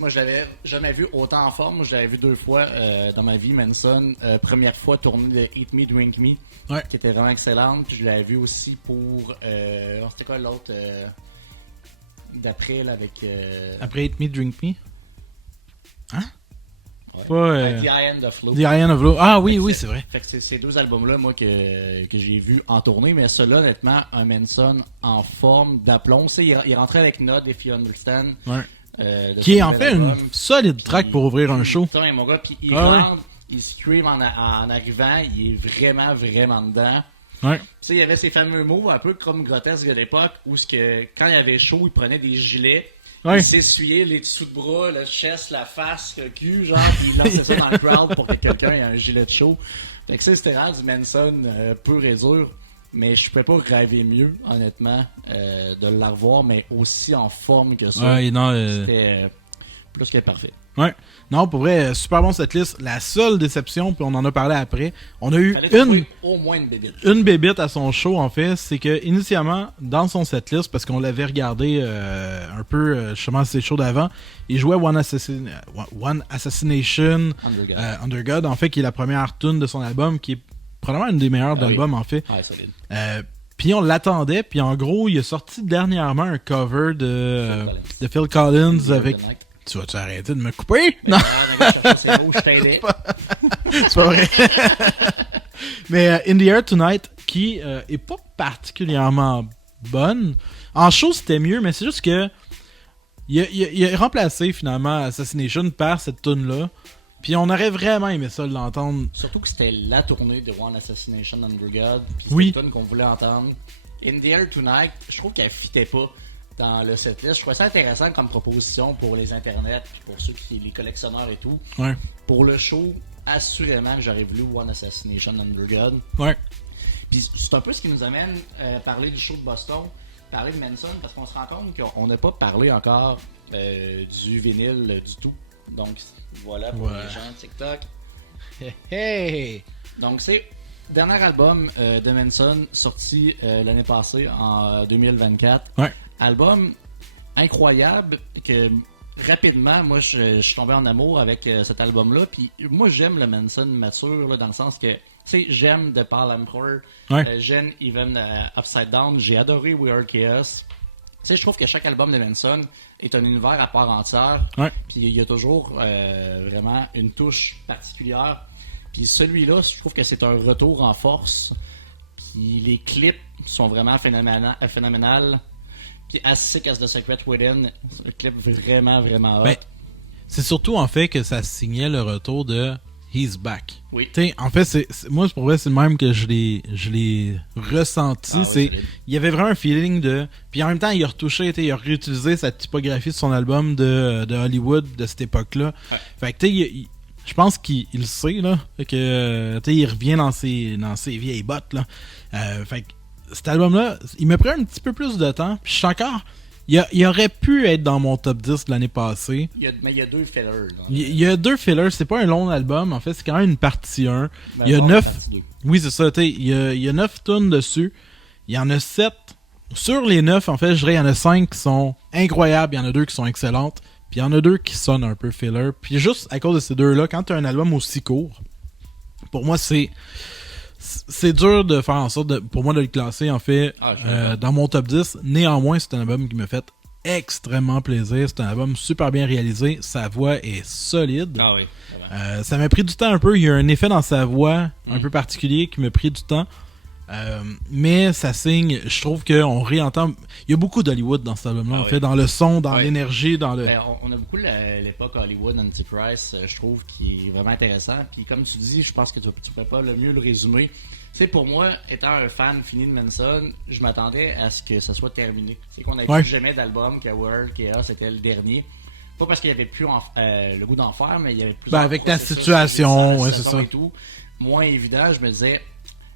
moi je l'avais jamais vu autant en forme. Je l'avais vu 2 fois dans ma vie, Manson. Première fois tournée de Eat Me, Drink Me, Ouais. qui était vraiment excellente. Puis je l'avais vu aussi pour... c'était quoi l'autre d'après là, avec... Après Eat Me, Drink Me. Hein? ouais. Pas, The Eye of Love. The Iron of Love. Ah oui, Fait que oui, c'est vrai. Fait que c'est ces 2 albums-là, moi, que j'ai vu en tournée, mais ceux-là, honnêtement, un Manson en forme d'aplomb. Tu sais, il rentrait avec Nod, If You Understand. Ouais. De Qui est son en nouvel fait une album. solide track pour ouvrir un show. Putain, mon gars, puis il Ah ouais. rentre, il scream en arrivant, il est vraiment, vraiment dedans. Ouais. Tu sais, il y avait ces fameux mots, un peu comme grotesques de l'époque, où quand il avait chaud, il prenait des gilets, Ouais. Il s'essuyait les dessous de bras, le chest, la face, le cul, genre, puis il lançait ça dans le crowd pour que quelqu'un ait un gilet de show. Fait que c'était vraiment du Manson pur et dur. Mais je pouvais pas rêver mieux, honnêtement, de le revoir, mais aussi en forme que ça. Ouais, non, C'était plus que parfait. Ouais. Non, pour vrai, super bon cette liste. La seule déception, puis on en a parlé après, on a eu Fallait trouver au moins une bébite. une bébite à son show, en fait, c'est que initialement, dans son setlist, parce qu'on l'avait regardé un peu, justement, ses shows d'avant, il jouait One Assassination Under God, en fait, qui est la première tune de son album, qui est probablement une des meilleures d'albums, en fait. Ouais, solide. Puis on l'attendait, puis en gros, il a sorti dernièrement un cover de Phil Collins avec... Tu vas-tu arrêter de me couper? Non! Je t'aidais. C'est pas vrai. Mais In the Air Tonight, qui est pas particulièrement bonne. En show, c'était mieux, mais c'est juste que il a remplacé finalement Assassination par cette tune-là. Puis on aurait vraiment aimé ça l'entendre. Surtout que c'était la tournée de One Assassination Under God. Puis Oui. c'est une tune qu'on voulait entendre. In the Air Tonight, je trouve qu'elle fitait pas dans le setlist. Je trouvais ça intéressant comme proposition pour les internets, puis pour ceux qui les collectionneurs et tout. Ouais. Pour le show, assurément que j'aurais voulu One Assassination Under God. Ouais. Puis c'est un peu ce qui nous amène à parler du show de Boston, parler de Manson, parce qu'on se rend compte qu'on n'a pas parlé encore du vinyle du tout. Donc voilà pour les gens de TikTok. Hey! Donc c'est dernier album de Manson sorti l'année passée en 2024. Ouais. Album incroyable que rapidement moi je suis tombé en amour avec cet album-là. Puis moi j'aime le Manson mature là, dans le sens que tu sais j'aime The Pale Emperor, j'aime Even Upside Down, j'ai adoré We Are Chaos. Tu sais, je trouve que chaque album de Manson est un univers à part entière. Ouais. Puis il y a toujours vraiment une touche particulière. Puis celui-là, je trouve que c'est un retour en force. Puis les clips sont vraiment phénoménales. Puis As Sick as the Secret Within, c'est un clip vraiment, vraiment hot. Ben, c'est surtout en fait que ça signait le retour de He's Back. Oui. T'sais, en fait, moi, pour vrai, c'est le même que je l'ai ressenti. Il y avait vraiment un feeling de... Puis en même temps, il a retouché, il a réutilisé sa typographie de son album de Hollywood de cette époque-là. Ouais. Fait que, tu sais, je pense qu'il le sait, là, que, il revient dans ses vieilles bottes, là. Fait que cet album-là, il me prend un petit peu plus de temps. Puis je suis encore... Il aurait pu être dans mon top 10 de l'année passée. Mais il y a deux fillers. Il y a deux fillers. C'est pas un long album. En fait, c'est quand même une partie 1. Ben, Il y a bon, 9... Oui, c'est ça. Il y a 9 tunes dessus. Il y en a 7. Sur les 9, en fait, je dirais il y en a 5 qui sont incroyables. Il y en a 2 qui sont excellentes. Puis il y en a 2 qui sonnent un peu filler. Puis juste à cause de ces deux-là, quand tu as un album aussi court, pour moi, c'est dur de faire en sorte, pour moi, de le classer, en fait, dans mon top 10. Néanmoins, c'est un album qui me fait extrêmement plaisir. C'est un album super bien réalisé. Sa voix est solide. Ah oui. Ça m'a pris du temps un peu. Il y a un effet dans sa voix un peu particulier qui m'a pris du temps. Mais ça signe, je trouve qu'on réentend. Il y a beaucoup d'Hollywood dans cet album-là, en fait, dans le son, dans l'énergie, dans le. Ben, on a beaucoup l'époque Hollywood Antichrist, je trouve, qui est vraiment intéressant. Puis comme tu dis, je pense que tu pourrais pas le mieux le résumer. Tu sais, pour moi, étant un fan fini de Manson, je m'attendais à ce que ça soit terminé. C'est qu'on n'avait plus jamais d'album, que World Chaos était le dernier. Pas parce qu'il y avait plus le goût d'en faire, mais il y avait plus. Avec la situation, c'est ça. Et tout. Moins évident, je me disais.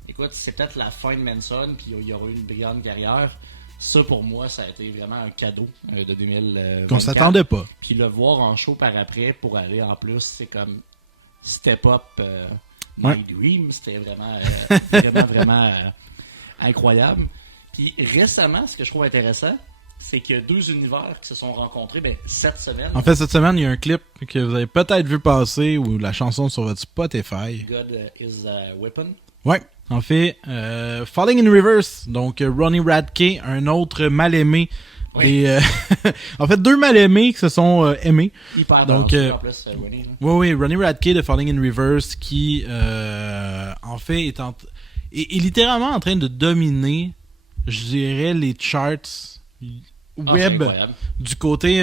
Écoute, c'est peut-être la fin de Manson, puis il y aura eu une brillante carrière. Ça, pour moi, ça a été vraiment un cadeau de 2024. Qu'on s'attendait pas. Puis le voir en show par après, pour aller en plus, c'est comme Step Up My Dream. C'était vraiment incroyable. Puis récemment, ce que je trouve intéressant, c'est qu'il y a deux univers qui se sont rencontrés cette semaine. En fait, cette semaine, il y a un clip que vous avez peut-être vu passer, ou la chanson sur votre Spotify. God is a Weapon. Ouais. En fait, Falling in Reverse, donc Ronnie Radke, un autre mal-aimé. Oui. En fait, deux mal-aimés qui se sont aimés. Hyper donc, en plus, Ronnie. Oui, Ronnie Radke de Falling in Reverse qui, en fait, est littéralement en train de dominer, je dirais, les charts web du côté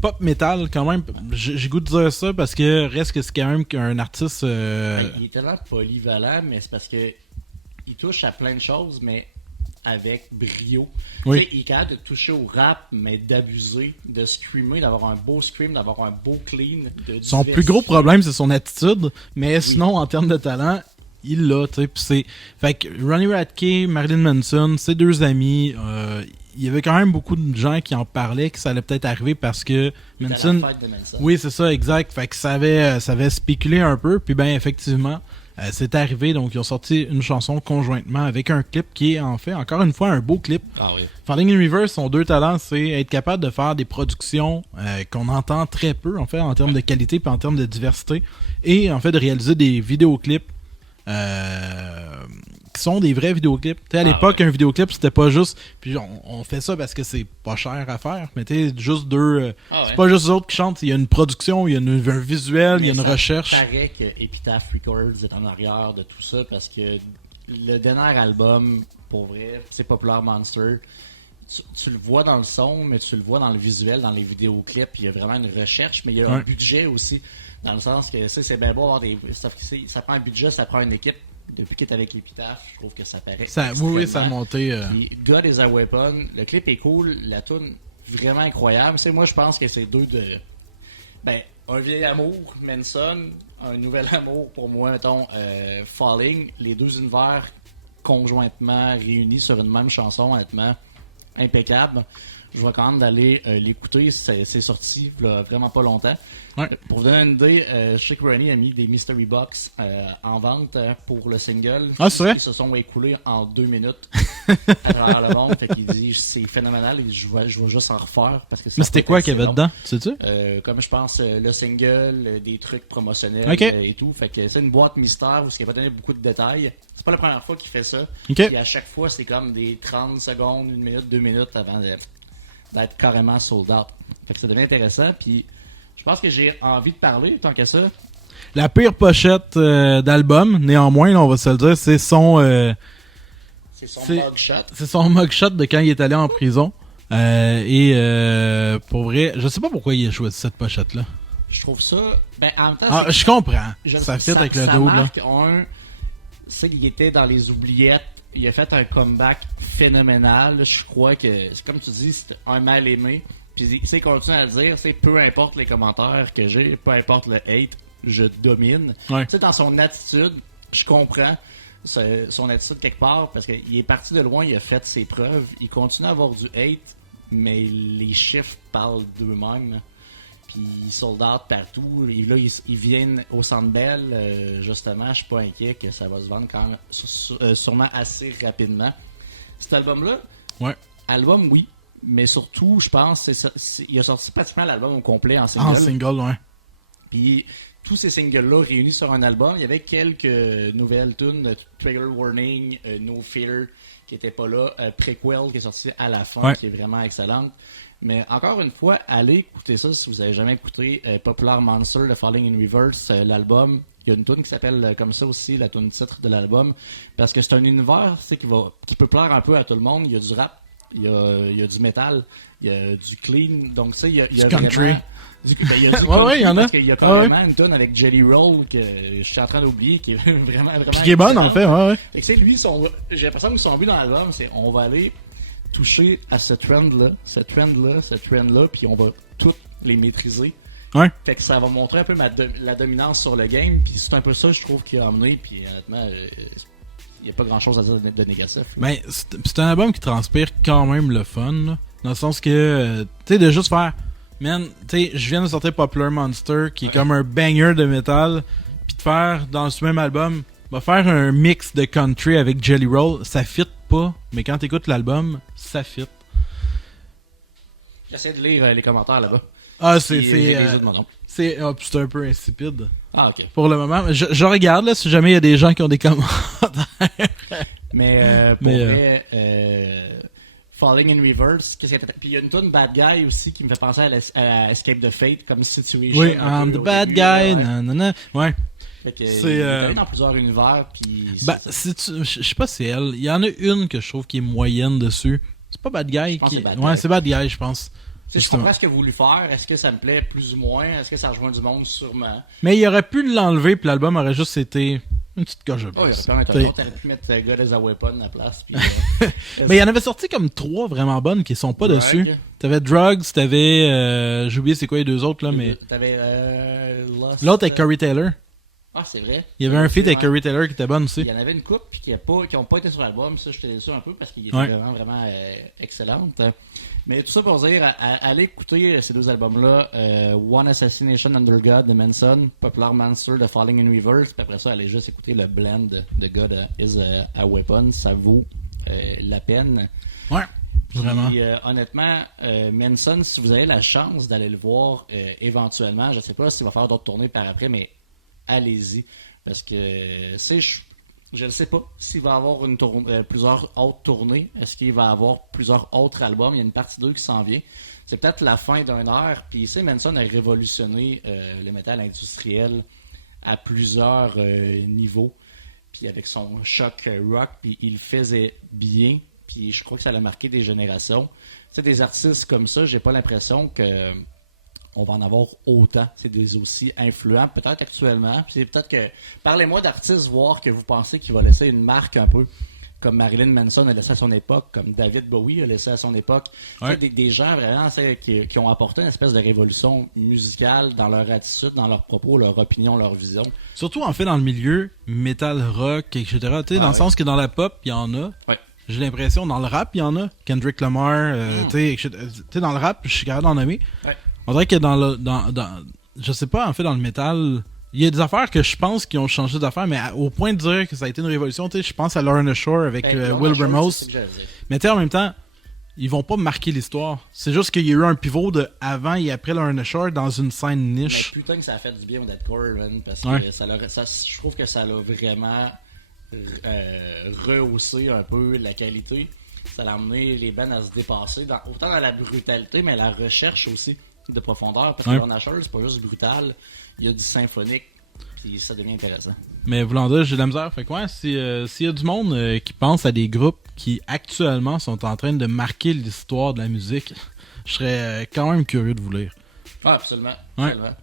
pop metal quand même. J'ai goût de dire ça parce que reste que c'est quand même un artiste il est tellement polyvalent, mais c'est parce que il touche à plein de choses, mais avec brio. Oui. Tu sais, il est capable de toucher au rap, mais d'abuser, de screamer, d'avoir un beau scream, d'avoir un beau clean. Son plus gros problème, c'est son attitude, mais sinon, en termes de talent, il l'a, tu sais. Puis c'est... Fait que Ronnie Radke, Marilyn Manson, ses deux amis, il y avait quand même beaucoup de gens qui en parlaient que ça allait peut-être arriver parce que Manson... Oui, c'est ça, exact. Fait que ça avait spéculé un peu, puis ben effectivement, c'est arrivé. Donc ils ont sorti une chanson conjointement avec un clip qui est en fait, encore une fois, un beau clip. Ah oui. Falling in Reverse, son deux talents, c'est être capable de faire des productions qu'on entend très peu, en fait, en termes de qualité puis en termes de diversité, et en fait de réaliser des vidéoclips qui sont des vrais vidéoclips. Tu sais, à l'époque, un vidéoclip, c'était pas juste... Puis on fait ça parce que c'est pas cher à faire, mais tu sais, juste deux... c'est pas juste eux autres qui chantent, il y a une production, il y a un visuel, il y a une recherche. Il paraît que Epitaph Records est en arrière de tout ça, parce que le dernier album, pour vrai, c'est Popular Monster. Tu le vois dans le son, mais tu le vois dans le visuel, dans les vidéoclips. Il y a vraiment une recherche, mais il y a un budget aussi. Dans le sens que c'est bien beau avoir des... Ça prend un budget, ça prend une équipe. Depuis qu'il est avec l'Épitaphe, je trouve que ça paraît. Oui, ça a monté. Puis, God is a Weapon, le clip est cool, la tune vraiment incroyable. C'est moi, je pense que c'est deux de. Ben, un vieil amour, Manson, un nouvel amour pour moi, mettons, Falling, les deux univers conjointement réunis sur une même chanson, honnêtement, impeccable. Je vous recommande d'aller l'écouter, c'est sorti là, vraiment pas longtemps. Ouais. Pour vous donner une idée, je sais que Ronnie a mis des mystery box en vente pour le single. Ah, c'est vrai? Ils se sont écoulés en 2 minutes à travers le monde. Fait qu'il dit c'est phénoménal et je vais juste en refaire. Parce que mais c'était quoi qu'il y avait dedans, sais-tu? Comme je pense, le single, des trucs promotionnels et tout. Fait que c'est une boîte mystère où il va donner beaucoup de détails. C'est pas la première fois qu'il fait ça. Et à chaque fois, c'est comme des 30 secondes, 1 minute, 2 minutes avant d'être carrément sold out. Fait que ça devient intéressant. Puis je pense que j'ai envie de parler, tant que ça. La pire pochette d'album, néanmoins, là, on va se le dire, c'est son... c'est son mugshot. C'est son mugshot de quand il est allé en prison. Pour vrai, je sais pas pourquoi il a choisi cette pochette-là. Je trouve ça... Ben, en même temps... je comprends. Ça fit avec le dos, là. C'est qu'il était dans les oubliettes. Il a fait un comeback phénoménal. Je crois que, c'est comme tu dis, c'est un mal aimé. Puis il continue à le dire, peu importe les commentaires que j'ai, peu importe le hate, je domine. Ouais. Dans son attitude, je comprends son attitude quelque part, parce qu'il est parti de loin, il a fait ses preuves, il continue à avoir du hate, mais les chiffres parlent d'eux-mêmes. Puis ils sold out partout. Et là, ils viennent au Centre Bell. Justement, je suis pas inquiet que ça va se vendre quand même sûrement assez rapidement. Cet album-là, album, oui. Mais surtout, je pense, il a sorti pratiquement l'album au complet en single. En single, ouais. Puis tous ces singles-là réunis sur un album, il y avait quelques nouvelles tunes, Trigger Warning, No Fear, qui n'était pas là, Prequel, qui est sorti à la fin, qui est vraiment excellente. Mais encore une fois, allez écouter ça si vous n'avez jamais écouté Popular Monster, The Falling in Reverse, l'album. Il y a une tune qui s'appelle comme ça aussi, la tune titre de l'album, parce que c'est un univers qui peut plaire un peu à tout le monde. Il y a du rap, il y a du métal, il y a du clean, donc ça, il y a du country. Il y a du country, il y en a. Parce qu'il y a carrément une tune avec Jelly Roll que je suis en train d'oublier, qui est vraiment puis qui est bonne, en fait, Et que lui, j'ai l'impression que son but dans l'album, c'est on va aller toucher à ce trend-là, puis on va toutes les maîtriser. Ouais. Fait que ça va montrer un peu la dominance sur le game, puis c'est un peu ça, je trouve, qui a amené, puis honnêtement, il n'y a pas grand-chose à dire de négatif. Mais c'est un album qui transpire quand même le fun, là, dans le sens que, tu sais, de juste faire, man, tu sais, je viens de sortir Popular Monster, qui est comme un banger de métal, puis de faire, dans ce même album, va faire un mix de country avec Jelly Roll, ça fit pas, mais quand t'écoutes l'album, ça fit. J'essaie de lire les commentaires là-bas. C'est un peu insipide. Ah, ok. Pour le moment, je regarde là, si jamais il y a des gens qui ont des commentaires. Mais pour vrai, Falling in Reverse, qu'est-ce qu'il y a? Puis il y a une tune Bad Guy aussi qui me fait penser à Escape the Fate comme situation. Oui, I'm the bad guy, nanana. Ouais. C'est dans plusieurs univers, puis je sais pas si c'est elle. Il y en a une que je trouve qui est moyenne dessus. C'est pas Bad Guy c'est Bad Guy, je pense. Je comprends ce qu'il a voulu faire. Est-ce que ça me plaît plus ou moins? Est-ce que ça rejoint du monde? Sûrement. Mais il aurait pu l'enlever, puis l'album aurait juste été Une petite coche de Oh, il plus. aurait pu mettre t'aurais pu mettre God is a Weapon à la place. Puis, Mais il y en avait sorti comme 3 vraiment bonnes qui sont pas Drug. dessus. T'avais Drugs, t'avais... j'ai oublié c'est quoi les 2 autres, là, mais... T'avais Lost. L'autre avec Corey Taylor. Ah, c'est vrai. Il y avait un feat avec Ouais. Corey Taylor qui était bonne aussi. Il y en avait une couple puis qui n'ont pas été sur l'album. Ça, j'étais déçu un peu parce qu'il était Ouais. vraiment excellente. Mais tout ça pour dire, allez écouter ces 2 albums-là. One Assassination Under God de Manson, Popular Monster de Falling in Reverse. Puis après ça, allez juste écouter le blend de God is a Weapon. Ça vaut la peine. Ouais, vraiment. Puis, honnêtement, Manson, si vous avez la chance d'aller le voir éventuellement, je ne sais pas s'il va faire d'autres tournées par après, mais allez-y. Parce que je ne sais pas s'il va avoir plusieurs autres tournées. Est-ce qu'il va avoir plusieurs autres albums? Il y a une partie 2 qui s'en vient. C'est peut-être la fin d'une ère. Puis Manson a révolutionné le métal industriel à plusieurs niveaux. Puis avec son choc rock, puis il le faisait bien. Puis je crois que ça a marqué des générations. Tu sais, des artistes comme ça, j'ai pas l'impression que on va en avoir autant. C'est des aussi influents, peut-être actuellement. Puis c'est peut-être que... Parlez-moi d'artistes, voir que vous pensez qu'il va laisser une marque un peu comme Marilyn Manson a laissé à son époque, comme David Bowie a laissé à son époque. Ouais. Des gens vraiment qui ont apporté une espèce de révolution musicale dans leur attitude, dans leurs propos, leur opinion, leur vision. Surtout, en fait, dans le milieu metal, rock, etc. Tu sais, dans le sens que dans la pop, il y en a. Ouais. J'ai l'impression, dans le rap, il y en a. Kendrick Lamar, tu sais, etc. Tu sais, dans le rap, je suis capable d'en nommer. Ouais. On dirait que je sais pas, en fait, dans le métal, il y a des affaires que je pense qui ont changé d'affaires, mais au point de dire que ça a été une révolution, tu sais, je pense à Lorna Shore avec Wilbur Moss. Mais tu sais, en même temps, ils vont pas marquer l'histoire. C'est juste qu'il y a eu un pivot de avant et après Lorna Shore dans une scène Mais niche. putain que ça a fait du bien au deathcore, man, parce que Ouais. je trouve que ça l'a vraiment rehaussé un peu la qualité. Ça l'a amené les bands à se dépasser, autant dans la brutalité, mais la recherche aussi de profondeur. Parce que Lorna Shore, c'est pas juste brutal, il y a du symphonique, puis ça devient intéressant. Mais voulant dire, j'ai de la misère. Fait que ouais, s'il y a du monde qui pense à des groupes qui actuellement sont en train de marquer l'histoire de la musique, je serais quand même curieux de vous lire. Ah, absolument. Ouais. Absolument.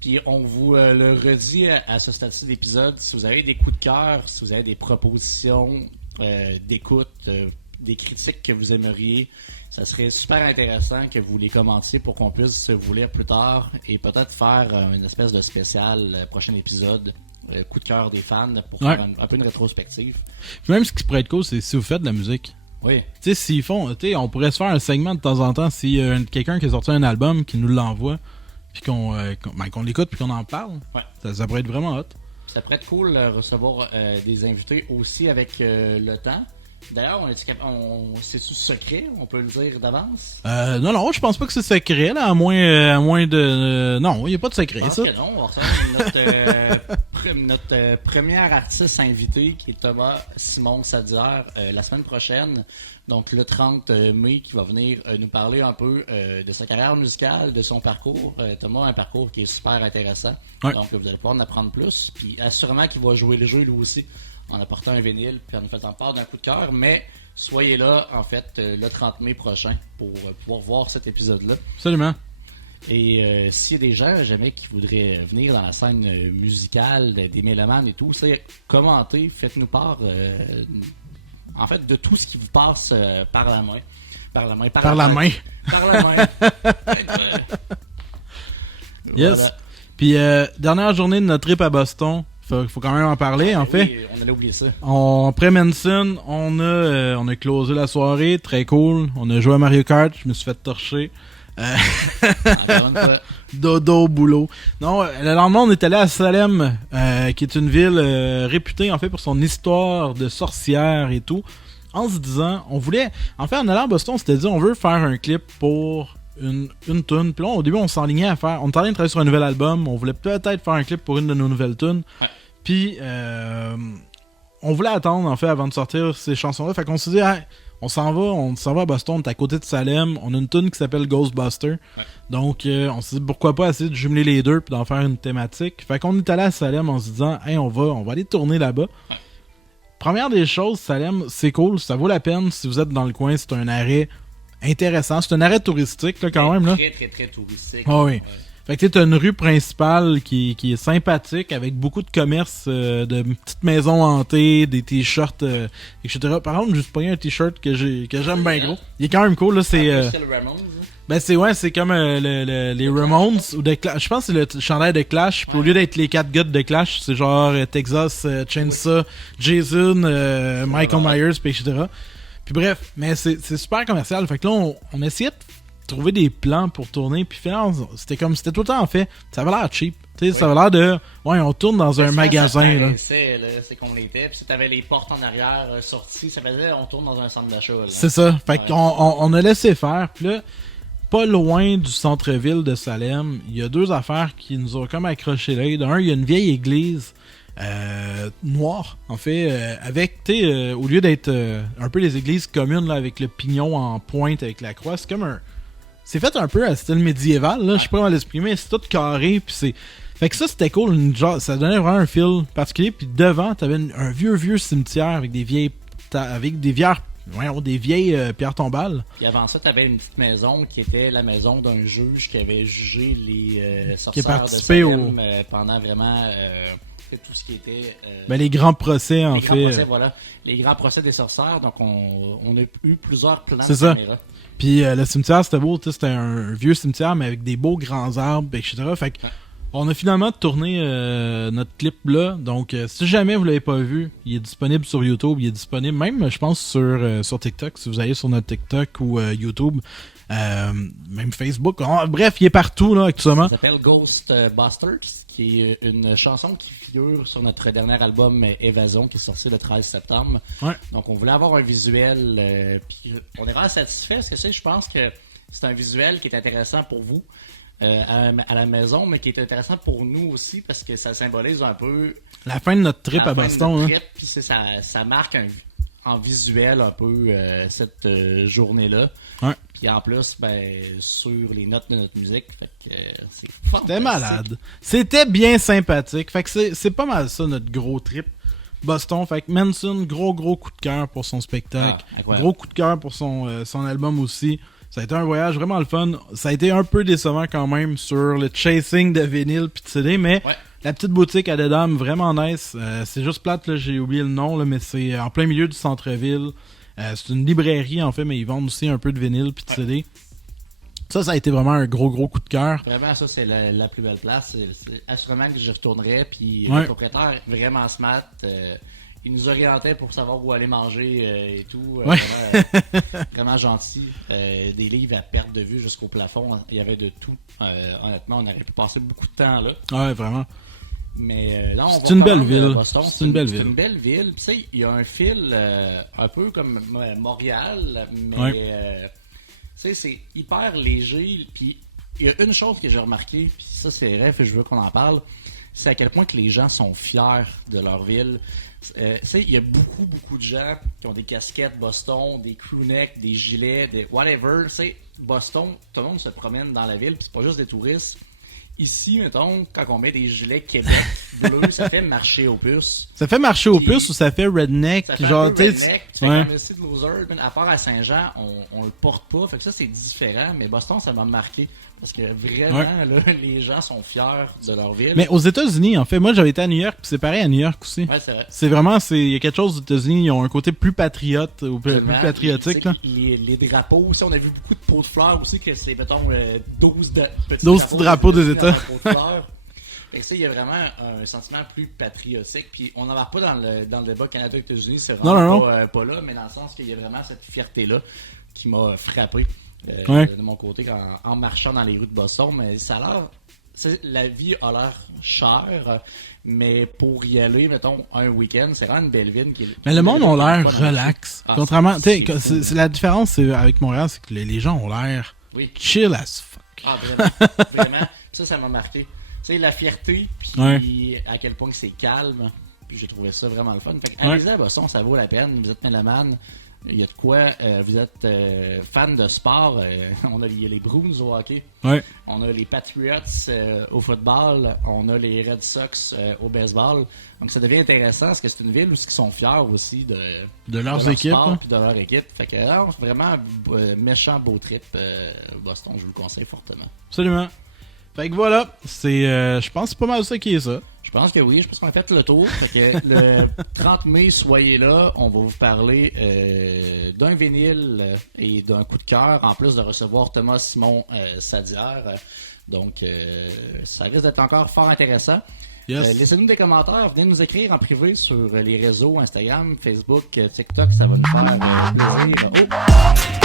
Puis on vous le redit à ce stade-ci d'épisode, si vous avez des coups de cœur, si vous avez des propositions d'écoute, des critiques que vous aimeriez, ça serait super intéressant que vous les commentiez pour qu'on puisse vous lire plus tard et peut-être faire une espèce de spécial prochain épisode, coup de cœur des fans, pour faire un peu une rétrospective. Puis même ce qui pourrait être cool, c'est si vous faites de la musique. Oui. Tu sais, s'ils font, tu sais, on pourrait se faire un segment de temps en temps s'il y a quelqu'un qui a sorti un album, qui nous l'envoie, puis qu'on l'écoute, puis qu'on en parle. Ouais. Ça pourrait être vraiment hot. Ça pourrait être cool de recevoir des invités aussi avec le temps. D'ailleurs, c'est-tu secret? On peut le dire d'avance? Non, je pense pas que c'est secret, là, à moins de... non, il n'y a pas de secret, Je pense ça. que non. On va recevoir notre premier artiste invité, qui est Thomas Simon Sadier, la semaine prochaine. Donc, le 30 mai, qui va venir nous parler un peu de sa carrière musicale, de son parcours. Thomas a un parcours qui est super intéressant. Ouais. Donc, vous allez pouvoir en apprendre plus. Puis, assurément qu'il va jouer le jeu, lui aussi, en apportant un vinyle, puis en nous faisant part d'un coup de cœur. Mais soyez là, en fait, le 30 mai prochain pour pouvoir voir cet épisode-là. Absolument. Et s'il y a des gens, jamais, qui voudraient venir dans la scène musicale, des mélomanes et tout, c'est commentez, faites-nous part, en fait, de tout ce qui vous passe par la main. Par la main. Par la main. Par la main. Yes. Voilà. Puis, dernière journée de notre trip à Boston. Faut quand même en parler, en fait. Oui, on allait oublier ça. Après Manson, on a closé la soirée, très cool. On a joué à Mario Kart, je me suis fait torcher. Encore une fois. Dodo, boulot. Non, le lendemain, on est allé à Salem, qui est une ville réputée, en fait, pour son histoire de sorcières et tout. En se disant, en allant à Boston, on s'était dit, on veut faire un clip pour une tune. Puis là, au début, on s'enlignait à faire, on était en train de travailler sur un nouvel album, on voulait peut-être faire un clip pour une de nos nouvelles tunes. Ouais. Puis, on voulait attendre, en fait, avant de sortir ces chansons-là. Fait qu'on s'est dit, hey, on s'en va à Boston, on est à côté de Salem, on a une tune qui s'appelle Ghostbuster. Ouais. Donc, on s'est dit, pourquoi pas essayer de jumeler les deux puis d'en faire une thématique. Fait qu'on est allé à Salem en se disant, hey, on va aller tourner là-bas. Ouais. Première des choses, Salem, c'est cool, ça vaut la peine si vous êtes dans le coin, c'est un arrêt intéressant, c'est un arrêt touristique là, quand même. Là. Très, très, très touristique. Ah oui. Fait que t'as une rue principale qui est sympathique avec beaucoup de commerces, de petites maisons hantées, des t-shirts, etc. Par contre, juste pas un t-shirt que j'aime bien gros. Il est quand même cool là, c'est le Ramones, hein? ben c'est comme les Ramones ou de Clash. Je pense que c'est le chandail de Clash. Puis au lieu d'être les 4 gars de Clash, c'est genre Texas Chainsaw, Jason, Michael Myers, puis etc. Puis bref, mais c'est super commercial. Fait que là, on essayait de trouver des plans pour tourner. Puis finalement, c'était tout le temps en fait. Ça avait l'air cheap. Tu sais, ça avait l'air de. Ouais, on tourne dans un magasin. Là. C'est qu'on l'était. Puis si t'avais les portes en arrière sorties, ça faisait on tourne dans un centre d'achat. C'est ça. Fait qu'on a laissé faire. Puis là, pas loin du centre-ville de Salem, il y a 2 affaires qui nous ont comme accroché l'œil. D'un, il y a une vieille église noire, en fait, avec, tu sais, au lieu d'être un peu les églises communes là, avec le pignon en pointe avec la croix, c'est comme un. C'est fait un peu à style médiéval, là, je sais pas comment l'exprimer, c'est tout carré, puis c'est. Fait que ça, c'était cool, genre, ça donnait vraiment un feel particulier, puis devant, t'avais un vieux cimetière avec des vieilles. Avec des vieilles pierres tombales. Et avant ça, t'avais une petite maison qui était la maison d'un juge qui avait jugé les sorcières de Salem pendant vraiment tout ce qui était... les grands procès, en fait. Les grands procès, voilà. Les grands procès des sorcières. Donc, on a eu plusieurs plans de caméra. Puis le cimetière, c'était beau. C'était un vieux cimetière, mais avec des beaux grands arbres, etc. Fait que on a finalement tourné notre clip là. Donc, si jamais vous l'avez pas vu, il est disponible sur YouTube. Il est disponible même, je pense, sur TikTok. Si vous allez sur notre TikTok ou YouTube, même Facebook. Bref, il est partout là actuellement. Ça s'appelle Ghostbusters, qui est une chanson qui figure sur notre dernier album Évasion, qui est sorti le 13 septembre. Ouais. Donc, on voulait avoir un visuel. Puis, on est vraiment satisfait parce que je pense que c'est un visuel qui est intéressant pour vous. À la maison, mais qui est intéressant pour nous aussi parce que ça symbolise un peu la fin de notre trip à Boston. Puis ça marque en visuel un peu cette journée-là. Ouais. Puis en plus, sur les notes de notre musique, fait que c'est C'était malade. C'était bien sympathique. Fait que c'est pas mal ça notre gros trip. Boston, fait que Manson, gros coup de cœur pour son spectacle. Gros coup de cœur pour son album aussi. Ça a été un voyage vraiment le fun. Ça a été un peu décevant quand même sur le chasing de vinyle pis de CD, mais la petite boutique à Dedham, vraiment nice. C'est juste plate, là, j'ai oublié le nom, là, mais c'est en plein milieu du centre-ville. C'est une librairie en fait, mais ils vendent aussi un peu de vinyle pis de CD. Ça a été vraiment un gros coup de cœur. Vraiment, ça, c'est la plus belle place. C'est assurément que j'y retournerai. Puis le propriétaire, vraiment smart. Il nous orientait pour savoir où aller manger et tout. Vraiment gentil. Des livres à perte de vue jusqu'au plafond. Il y avait de tout. Honnêtement, on aurait pu passer beaucoup de temps là. Ouais, vraiment. Mais là, c'est une belle ville. C'est une belle ville. C'est une belle ville. Tu sais, il y a un fil un peu comme Montréal, mais tu sais, c'est hyper léger. Puis il y a une chose que j'ai remarqué, puis ça, c'est vrai, et je veux qu'on en parle, c'est à quel point que les gens sont fiers de leur ville. Il y a beaucoup de gens qui ont des casquettes Boston, des crewnecks, des gilets, des whatever. Boston, tout le monde se promène dans la ville, puis c'est pas juste des touristes. Ici, mettons, quand on met des gilets Québec bleus, ça fait marcher aux puces. Ça fait marcher aux puces ou ça fait redneck? Ça fait genre, un peu redneck. Tu fais comme le de loser. À part à Saint-Jean, on le porte pas. Fait que ça, c'est différent. Mais Boston, ça m'a marqué. Parce que vraiment, là, les gens sont fiers de leur ville. Mais aux États-Unis, en fait, moi j'avais été à New York, puis c'est pareil à New York aussi. Ouais, c'est vrai. C'est vraiment, il y a quelque chose aux États-Unis, ils ont un côté plus patriote, ou plus patriotique. Là. Les drapeaux aussi, on a vu beaucoup de pots de fleurs aussi, que c'est, mettons, 12 petits drapeaux des États. Et ça, il y a vraiment un sentiment plus patriotique. Puis on n'en va pas dans le débat Canada-États-Unis, c'est vraiment pas là, mais dans le sens qu'il y a vraiment cette fierté-là qui m'a frappé. De mon côté en marchant dans les rues de Boston, mais ça a l'air, la vie a l'air chère, mais pour y aller, mettons, un week-end, c'est vraiment une belle ville. Mais le monde a l'air relax. Contrairement, tu sais, c'est la différence avec Montréal, c'est que les gens ont l'air chill as fuck. Ah, vraiment. Ça m'a marqué. Tu sais, la fierté, puis à quel point c'est calme, puis j'ai trouvé ça vraiment le fun. Fait que, allez-y à Boston, ça vaut la peine. Vous êtes mélomane. Il y a de quoi, vous êtes fan de sport, on a les Bruins au hockey, on a les Patriots au football, on a les Red Sox au baseball. Donc ça devient intéressant parce que c'est une ville où ils sont fiers aussi de leurs leur équipes. Sport, puis de leur équipe. Fait que là, vraiment méchant beau trip Boston, je vous le conseille fortement. Absolument. Fait que voilà, c'est, je pense que c'est pas mal ça qui est ça. Je pense que oui, je pense qu'on a fait le tour. Fait que le 30 mai, soyez là. On va vous parler d'un vinyle et d'un coup de cœur, en plus de recevoir Thomas Simon Sadière. Donc, ça risque d'être encore fort intéressant. Yes. Laissez-nous des commentaires, venez nous écrire en privé sur les réseaux Instagram, Facebook, TikTok, ça va nous faire plaisir. Oh!